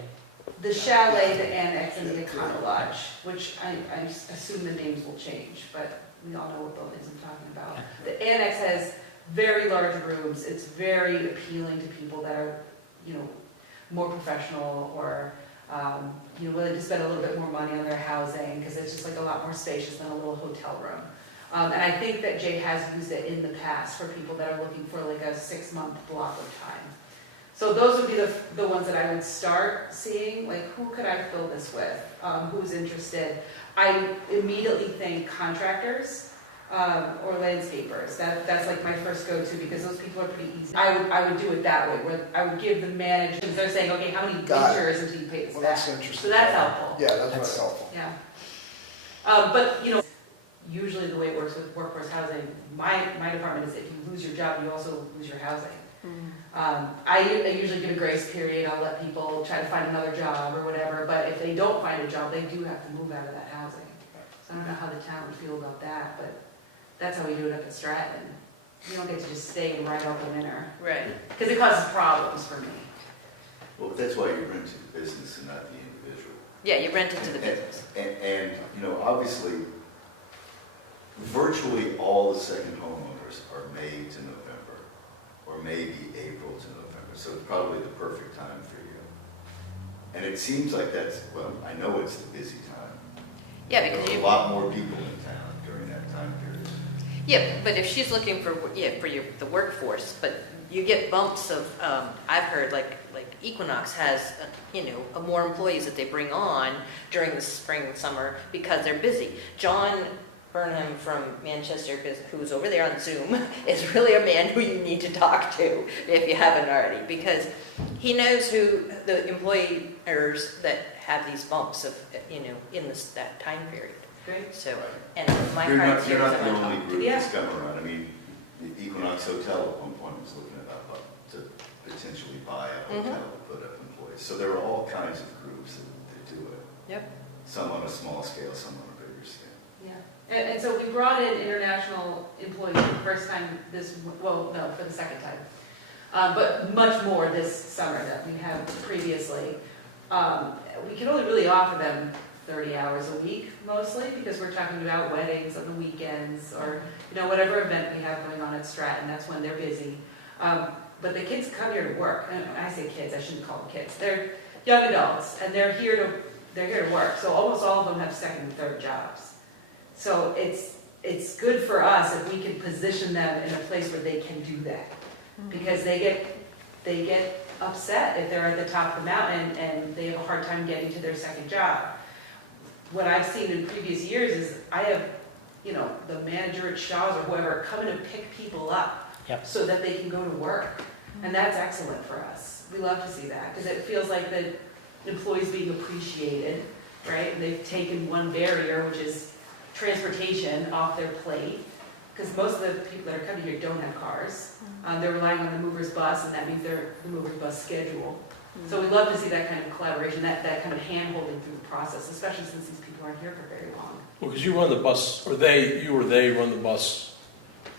The chalet, the annex, and the Econo Lodge, which I assume the names will change, but we all know what buildings I'm talking about. The annex has very large rooms. It's very appealing to people that are, more professional or, willing to spend a little bit more money on their housing because it's just like a lot more spacious than a little hotel room. And I think that Jay has used it in the past for people that are looking for like a 6-month block of time. So those would be the ones that I would start seeing, like who could I fill this with, who's interested. I immediately think contractors or landscapers. That's like my first go-to because those people are pretty easy. I would do it that way, where I would give the managers, they're saying, okay, how many Got it. winters until you pay this Well, back? that's interesting. So that's helpful. Yeah, that's very helpful. Yeah. But, usually the way it works with workforce housing, my department is if you lose your job, you also lose your housing. I usually give a grace period. I'll let people try to find another job or whatever, but if they don't find a job, they do have to move out of that housing. So I don't know how the town would feel about that, but that's how we do it up at Stratton. You don't get to just stay and ride out the winter, Right. because it causes problems for me. Well, that's why you rent to the business and not the individual. Yeah, you rent it to the business. And, obviously, virtually all the second homeowners are May to November, or maybe April to November, so it's probably the perfect time for you. And it seems like well, I know it's the busy time. Yeah, because There are you, a lot more people in town during that time period. yeah, but if she's looking for, the workforce, but you get bumps of, I've heard like Equinox has, more employees that they bring on during the spring and summer because they're busy. John Burnham from Manchester, who's over there on Zoom, is really a man who you need to talk to if you haven't already, because he knows who the employers that have these bumps of, in that time period. Great. So, and my You're heart's not here, the so I only talk. group Yeah. that's come around. I mean, the Equinox Hotel at one point was looking at to potentially buy a hotel to put up employees. So there are all kinds of groups that do it. Yep. Some on a small scale, some on a bigger scale. Yeah, and so we brought in international employees for the first time for the second time. But much more this summer than we have previously. We can only really offer them 30 hours a week mostly because we're talking about weddings on the weekends or, whatever event we have going on at Stratton, that's when they're busy. But the kids come here to work, and when I say kids, I shouldn't call them kids. They're young adults, and they're here to work. So almost all of them have second and third jobs. So it's good for us if we can position them in a place where they can do that, because they get upset if they're at the top of the mountain and they have a hard time getting to their second job. What I've seen in previous years is I have, the manager at Shaw's or whoever coming to pick people up Yep. so that they can go to work, and that's excellent for us. We love to see that because it feels like the employees being appreciated, right? And they've taken one barrier, which is transportation, off their plate, because most of the people that are coming here don't have cars. They're relying on the mover's bus, and that means they're the mover's bus schedule. So we love to see that kind of collaboration, that kind of hand-holding through the process, especially since these people aren't here for very long. Well, because you run the bus, or they run the bus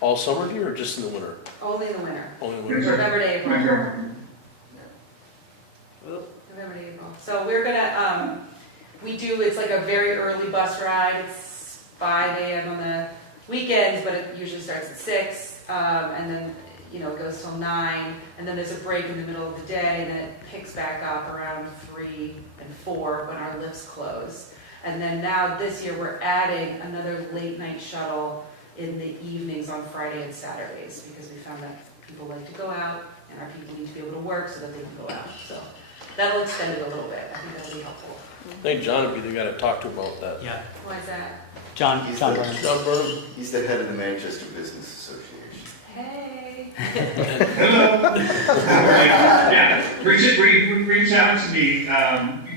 all summer here, or just in the winter? Only in the winter, Only in the winter? November to April. My girlfriend. November to April. So we're gonna, it's like a very early bus ride. It's 5 a.m. on the weekends, but it usually starts at 6, and then, it goes till 9, and then there's a break in the middle of the day, and then it picks back up around 3 and 4 when our lifts close. And then now this year, we're adding another late night shuttle in the evenings on Friday and Saturdays, because we found that people like to go out, and our people need to be able to work so that they can go out. So that'll extend it a little bit. I think that'll be helpful. I think John would be the guy to talk to about that. Yeah. Why is that? John He's Burnham. the- John Burnham? He's the head of the Manchester Business Association. Hey. Hello. Yeah, reach out to me.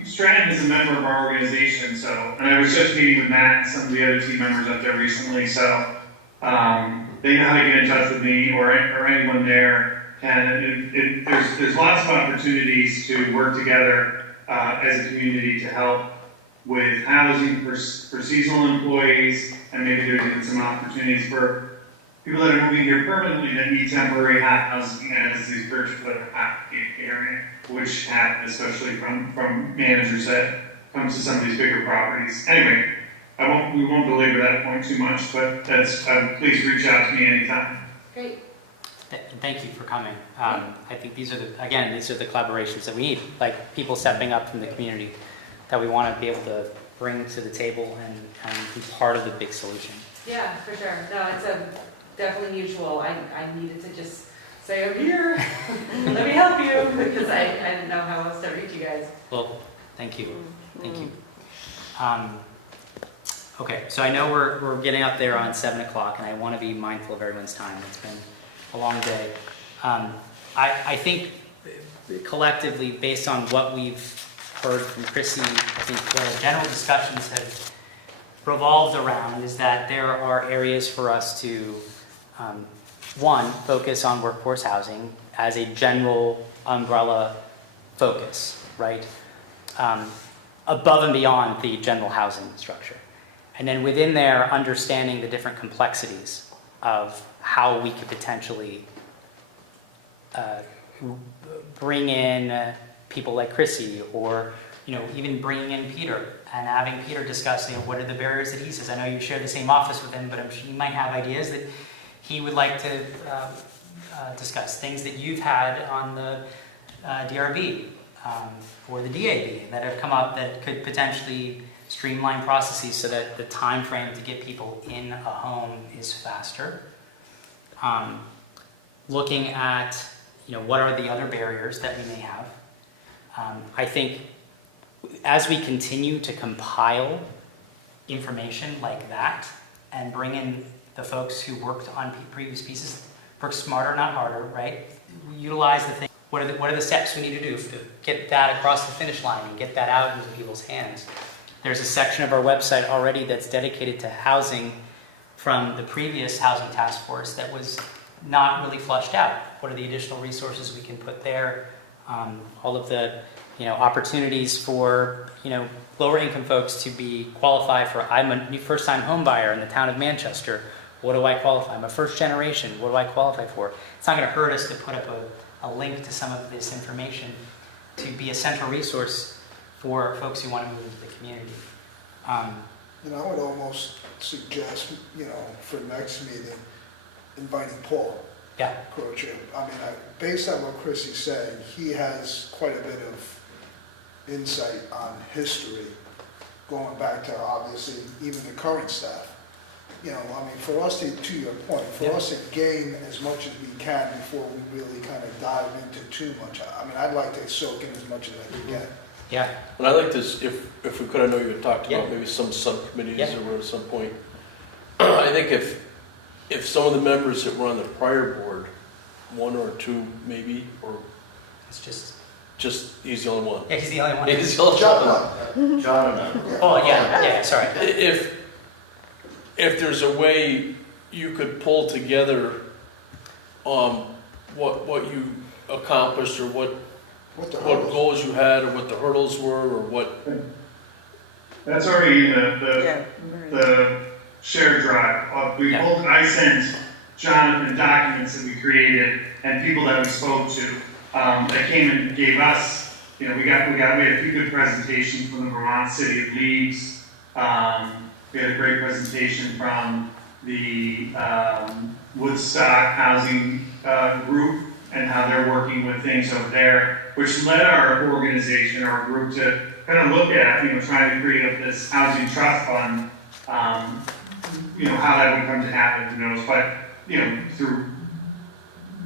Stratton is a member of our organization, so, and I was just meeting with Matt and some of the other team members up there recently, so, they know how to get in touch with me or anyone there, and there's lots of opportunities to work together, as a community to help with housing for seasonal employees, and maybe there's even some opportunities for people that are moving here permanently that need temporary housing as these bridge foot area, which happen especially from managers that comes to some of these bigger properties. Anyway, we won't belabor that point too much, but that's, please reach out to me anytime. Great. Thank you for coming. I think these are the collaborations that we need, like people stepping up from the community that we want to be able to bring to the table and be part of the big solution. Yeah, for sure. No, it's definitely mutual. I needed to just say, I'm here, let me help you, because I didn't know how else to reach you guys. Well, thank you. Thank you. Okay, so I know we're getting up there on 7 o'clock, and I want to be mindful of everyone's time. It's been a long day. I think collectively, based on what we've heard from Chrissy, I think the general discussions have revolved around is that there are areas for us to, one, focus on workforce housing as a general umbrella focus, right? Above and beyond the general housing structure. And then within there, understanding the different complexities of how we could potentially bring in people like Chrissy, or even bringing in Peter and having Peter discuss what are the barriers that he says. I know you share the same office with him, but I'm sure you might have ideas that he would like to discuss. Things that you've had on the DRB or the DAB that have come up that could potentially streamline processes so that the time frame to get people in a home is faster. Looking at what are the other barriers that we may have. I think as we continue to compile information like that and bring in the folks who worked on previous pieces, work smarter, not harder, right? Utilize the thing. What are the steps we need to do to get that across the finish line and get that out into people's hands? There's a section of our website already that's dedicated to housing from the previous housing task force that was not really flushed out. What are the additional resources we can put there? All of the opportunities for lower income folks to be qualified for. I'm a first time home buyer in the town of Manchester. What do I qualify? I'm a first generation. What do I qualify for? It's not going to hurt us to put up a link to some of this information to be a central resource for folks who want to move into the community. I would almost suggest, for next meeting, inviting Paul. Yeah. Croce. Based on what Chrissy said, he has quite a bit of insight on history, going back to obviously even the current staff. For us to your point, for us to gain as much as we can before we really kind of dive into too much. I'd like to soak in as much as I can get. Yeah. And I like this, if we could, I know you had talked about maybe some subcommittees Yeah. or at some point. I think if some of the members that were on the prior board, one or two maybe, or It's just he's the only one. yeah, he's the only one. He's the only one. John and I. Oh yeah, sorry. If there's a way you could pull together what you accomplished or what goals you had or what the hurdles were or what. That's already in the shared drive. I sent Jonathan documents that we created and people that we spoke to that came and gave us. We had a few good presentations from the Vermont City of Leagues. We had a great presentation from the Woodstock Housing Group and how they're working with things over there, which led our organization, our group, to kind of look at, trying to create up this housing trust fund, how that would come to happen, who knows, but, through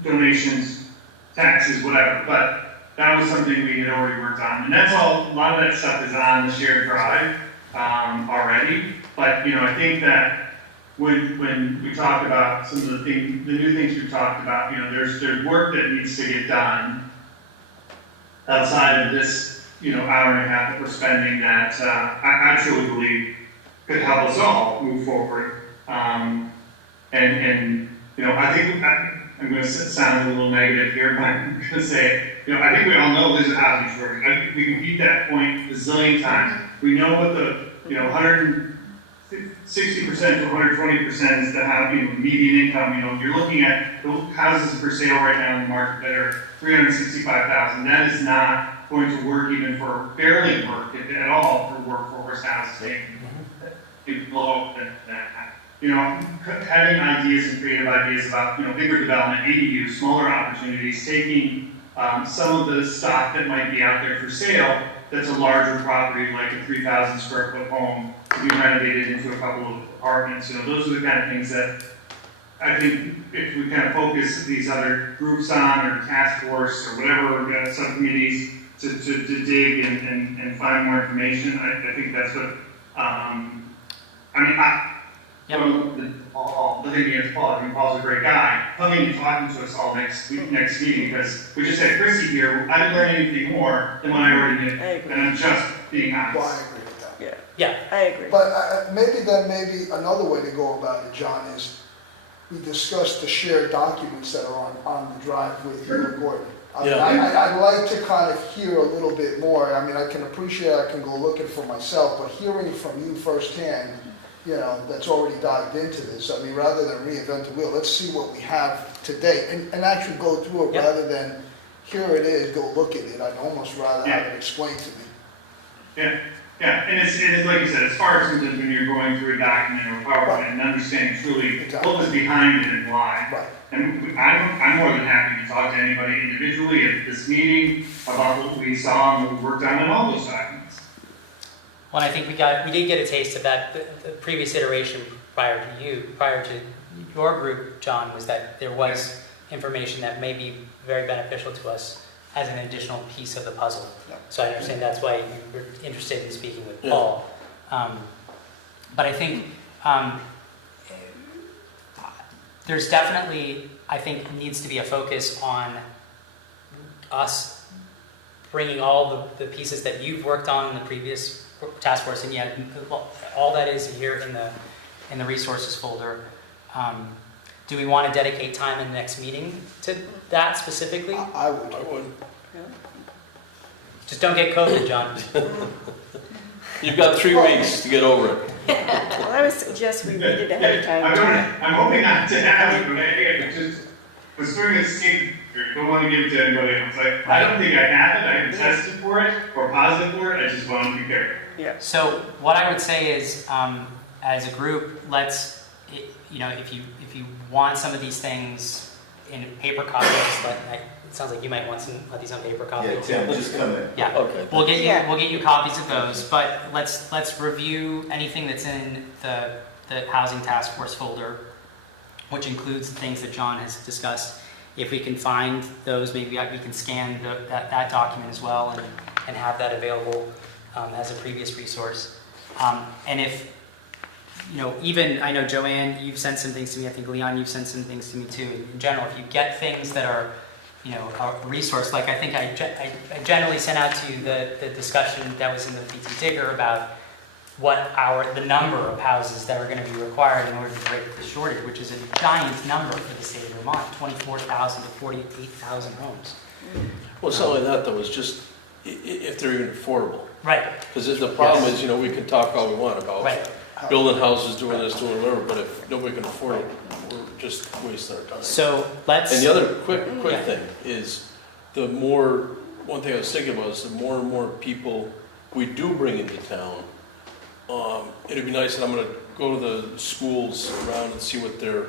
donations, taxes, whatever, but that was something we had already worked on, and that's all, a lot of that stuff is on the shared drive already, but, I think that when we talk about some of the new things we talked about, there's work that needs to get done outside of this hour and a half that we're spending that I truly believe could help us all move forward. And I think I'm going to sound a little negative here, but I'm going to say, I think we all know there's a housing shortage. I think we can beat that point a zillion times. We know what the 160% to 120% is the median income. You're looking at the houses for sale right now in the market that are $365,000. That is not going to work even for barely work at all for workforce housing. Below that. Having ideas and creative ideas about bigger development, ADU, smaller opportunities, taking some of the stock that might be out there for sale that's a larger property, like a 3,000 square foot home, to be renovated into a couple of apartments. Those are the kind of things that I think if we kind of focus these other groups on, or task force, or whatever subcommittees to dig and find more information, I think that's what, the thing against Paul, Paul's a great guy. Coming and talking to us all next meeting, because we just had Chrissy here. I didn't learn anything more than what I already knew. I agree. And I'm just being honest. Well, I agree with that. Yeah, I agree. But maybe another way to go about it, John, is we discussed the shared documents that are on the drive with you and Gordon. I'd like to kind of hear a little bit more. I can appreciate I can go looking for myself, but hearing from you firsthand, that's already dived into this. Rather than reinvent the wheel, let's see what we have today and actually go through it rather than here it is, go look at it. I'd almost rather have it explained to me. Yeah, and it's like you said, it's far sometimes when you're going through a document or PowerPoint and understanding truly what was behind it and why. Right. And I'm more than happy to talk to anybody individually at this meeting about what we saw and what we worked on in all those documents. Well, I think we did get a taste of that. The previous iteration prior to your group, John, was that there was information that may be very beneficial to us as an additional piece of the puzzle. Yeah. So I understand that's why you were interested in speaking with Paul. But I think there's definitely, needs to be a focus on us bringing all the pieces that you've worked on in the previous task force, and yet all that is here in the resources folder. Do we want to dedicate time in the next meeting to that specifically? I would. Just don't get COVID, John. You've got 3 weeks to get over it. Well, I would suggest we read it ahead of time. I'm hoping not to have it, but I just was doing a sneak. Don't want to give it to anybody else. I don't think I have it. I have tested for it or positive for it. I just want to be careful. Yeah. So what I would say is, as a group, let's, if you want some of these things in paper copies, it sounds like you might want some of these on paper copies. Yeah, Tim, just come in. Yeah. Okay. We'll get you copies of those, but let's review anything that's in the housing task force folder, which includes the things that John has discussed. If we can find those, maybe we can scan that document as well and have that available as a previous resource. And if, even, I know Joanne, you've sent some things to me, I think Leon, you've sent some things to me too. In general, if you get things that are, a resource, like I think I generally sent out to you the discussion that was in the PT Digger about the number of houses that are going to be required in order to break the shortage, which is a giant number for the state of Vermont, 24,000 to 48,000 homes. Well, it's not only that, though, it's just if they're even affordable. Right. Because the problem is, we can talk all we want about Right. building houses, doing this, doing whatever, but if nobody can afford it, we're just wasting our time. So let's. And the other quick Yeah. thing is, one thing I was thinking about is the more and more people we do bring into town, it'd be nice, and I'm going to go to the schools around and see what their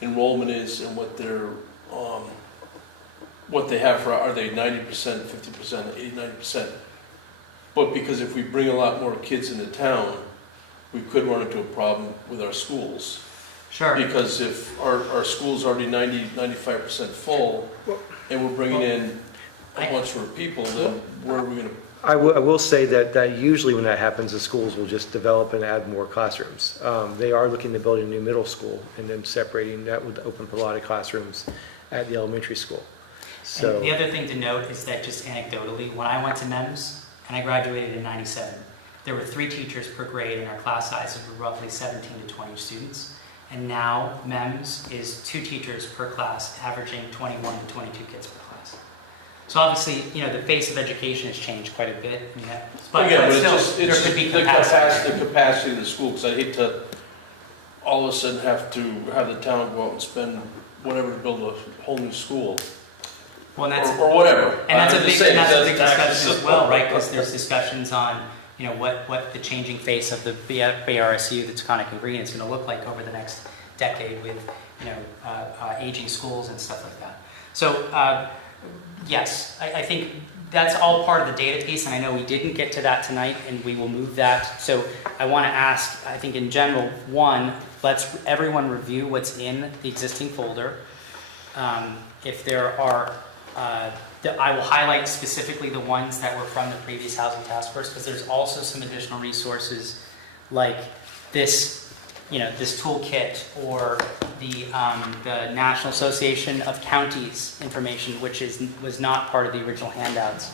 enrollment is and what they have for, are they 90%, 50%, 80, 90%? But because if we bring a lot more kids into town, we could run into a problem with our schools. Sure. Because if our school's already 95% full, and we're bringing in a bunch more people, then where are we going to? I will say that usually when that happens, the schools will just develop and add more classrooms. They are looking to build a new middle school and then separating that would open up a lot of classrooms at the elementary school. So And the other thing to note is that just anecdotally, when I went to MEMS and I graduated in 97. There were 3 teachers per grade, and our class sizes were roughly 17 to 20 students. And now MEMS is 2 teachers per class, averaging 21 to 22 kids per class. So obviously, the face of education has changed quite a bit. But still, there could be capacity. The capacity of the school, because I hate to all of a sudden have to have the town go out and spend whatever to build a whole new school, Well, and that's or whatever. And that's I'm a big, just saying, discussion as well, right? Because there's discussions on, what the changing face of the BRSU, the Taconic and Green, is going to look like over the next decade with, aging schools and stuff like that. So, yes, I think that's all part of the data piece, and I know we didn't get to that tonight, and we will move that. So I want to ask, I think in general, one, let's everyone review what's in the existing folder. If there are I will highlight specifically the ones that were from the previous Housing Task Force, because there's also some additional resources like this, this toolkit, or the National Association of Counties information, which was not part of the original handouts.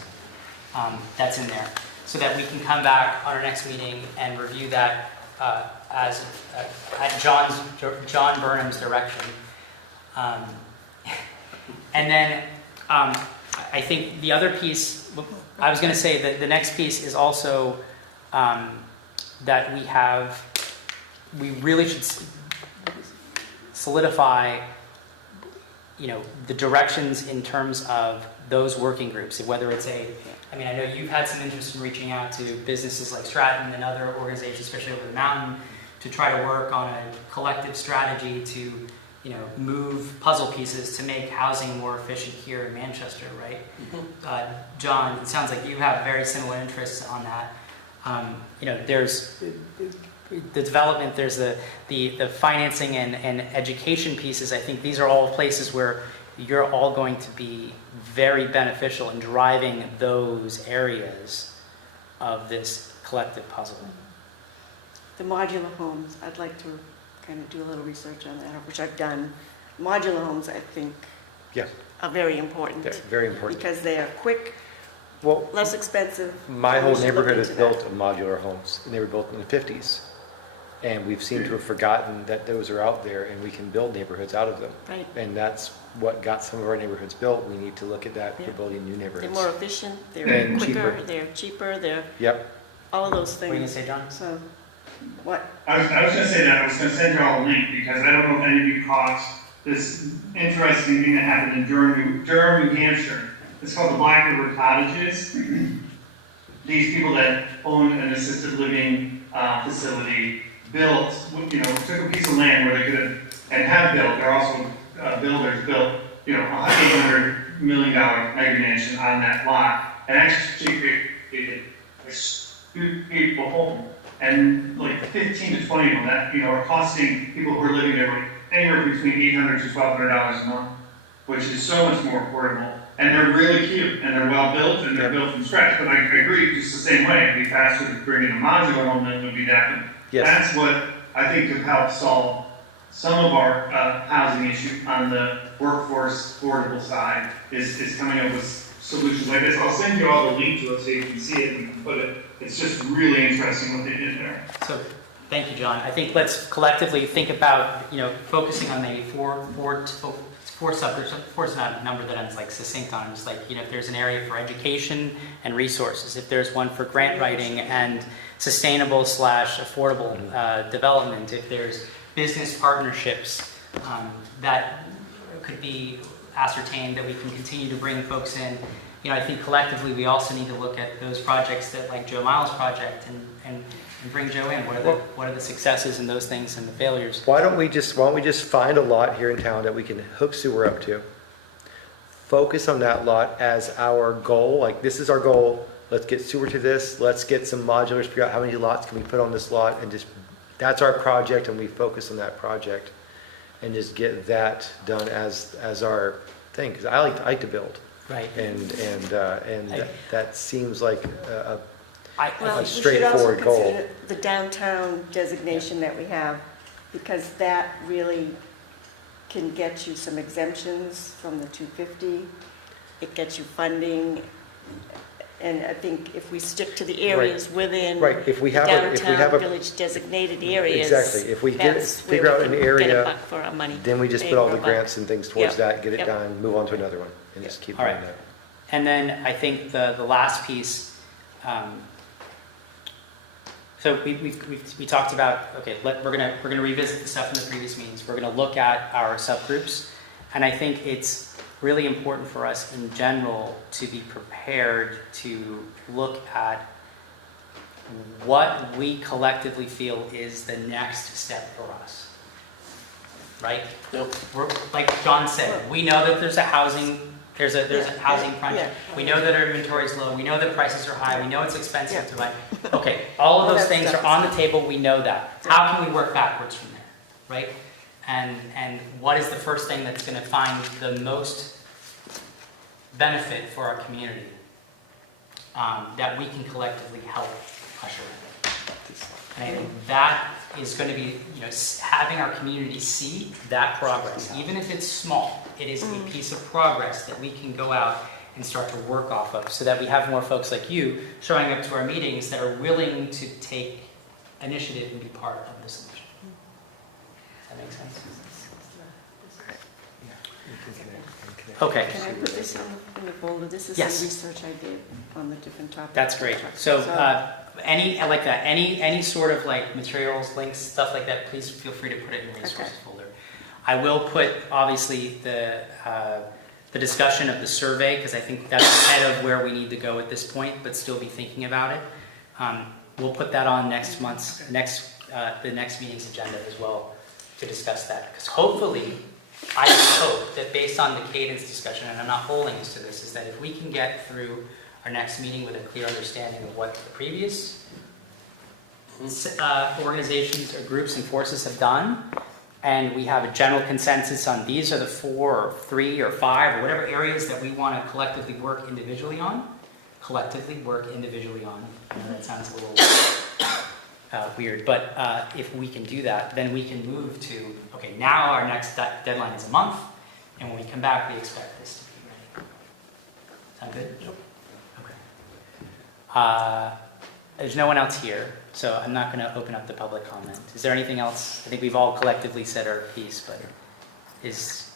That's in there, so that we can come back on our next meeting and review that at John Burnham's direction. And then I think the other piece, I was going to say that the next piece is also that we really should solidify, the directions in terms of those working groups, whether it's I know you've had some interest in reaching out to businesses like Stratton and other organizations, especially over the mountain, to try to work on a collective strategy to move puzzle pieces to make housing more efficient here in Manchester, right? Mm-hmm. John, it sounds like you have very similar interests on that. There's the development, there's the financing and education pieces. I think these are all places where you're all going to be very beneficial in driving those areas of this collective puzzle. The modular homes, I'd like to kind of do a little research on that, which I've done. Modular homes, I think, Yes, are very important. they're very important. Because they are quick, Well, less expensive. my We whole should neighborhood look is into built that. of modular homes, and they were built in the 50s. And we've seemed to have forgotten that those are out there, and we can build neighborhoods out of them. Right. And that's what got some of our neighborhoods built. We need to look at that Yeah. for building new They're neighborhoods. more efficient, they're And quicker, cheaper. they're cheaper, they're Yep. all of those What are you going to things. say, John? So, what? I was gonna say that, I was gonna send you all a link, because I don't know if any of you caught this interesting thing that happened in Durham, New Hampshire. It's called the Black River Cottages. These people that own an assisted living facility built, took a piece of land where they could have built, they're also builders, built, a $800 million mega mansion on that lot, and actually created a beautiful home. And like 15 to 20 of them that, are costing people who are living there like anywhere between $800 to $1,200 a month, which is so much more affordable. And they're really cute, and they're well built, and they're built from scratch. But I agree, just the same way, it'd be faster to bring in a modular home than it would be that. But Yes. that's what I think could help solve some of our housing issue on the workforce affordable side, is coming up with solutions like this. I'll send you all the link to it so you can see it and you can put it. It's just really interesting what they did there. So, thank you, John. I think let's collectively think about, focusing on maybe four subjects. Four is not a number that I'm like succinct on. Just like, if there's an area for education and resources, if there's one for grant writing and sustainable / affordable development, if there's business partnerships that could be ascertained that we can continue to bring folks in. I think collectively we also need to look at those projects that, like Joe Miles' project, and bring Joe in. What are the successes and those things and the failures? Why don't we just find a lot here in town that we can hook sewer up to? Focus on that lot as our goal. Like, this is our goal. Let's get sewer to this. Let's get some modulars, figure out how many lots can we put on this lot, and just, that's our project, and we focus on that project and just get that done as our thing. Because I like to build. Right. And that seems like a Well, we should also straightforward goal. consider the downtown designation that we have, because that really can get you some exemptions from the 250. It gets you funding, And I think if we stick to the areas within Right, if we have a, downtown village designated areas. exactly, if we get, that's figure where out we an can get a area, buck for our money. then we just Bang put all for the a buck. grants and things towards Yep, that, get it yep. done, move on to another one, and Yep. just keep All doing right. that. And then I think the last piece, so we talked about, okay, we're gonna revisit the stuff in the previous meetings. We're gonna look at our subgroups. And I think it's really important for us in general to be prepared to look at what we collectively feel is the next step for us. Right? Yep. We're, like John said, we know that there's a housing housing crunch. Yeah. We know that our inventory is low. We know that prices are high. We know it's expensive Yeah. to buy. Okay, all of All those that things stuff are is- on the table. We know that. How can we work backwards from there, right? And what is the first thing that's going to find the most benefit for our community that we can collectively help usher in? And I think that is going to be, having our community see that progress, even if it's small. It is a piece of progress that we can go out and start to work off of, so that we have more folks like you showing up to our meetings that are willing to take initiative and be part of the solution. Does that make sense? Okay. Can I put this in the folder? This is Yes. some research I did on the different topics. That's great. So, any sort of like materials, links, stuff like that, please feel free to put it in the resources folder. I will put, obviously, the discussion of the survey, because I think that's ahead of where we need to go at this point, but still be thinking about it. We'll put that on next month's, the next meeting's agenda as well to discuss that. Because hopefully, I hope that based on the cadence discussion, and I'm not holding us to this, is that if we can get through our next meeting with a clear understanding of what the previous organizations or groups and forces have done, and we have a general consensus on these are the 4 or 3 or 5 or whatever areas that we want to collectively work individually on. I know that sounds a little weird, but if we can do that, then we can move to, okay, now our next deadline is a month, and when we come back, we expect this to be ready. Sound good? Yep. Okay. There's no one else here, so I'm not going to open up the public comment. Is there anything else? I think we've all collectively said our piece, but I just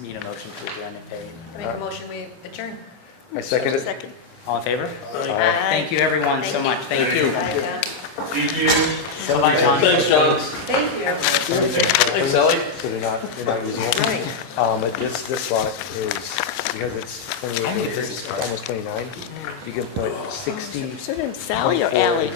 need a motion to adjourn if they... I make a motion, we adjourn. I second it. Second. All in favor? Aye. Thank you, everyone, so much. Thank you. Thank you. Thank you. Bye-bye, John. Thanks, John. Thank you. Thanks, Ellie. So they're not usable. Right. But this lot is, because it's 28 I need a acres, business card. almost 29, you can put 60. So then Sally or Ally?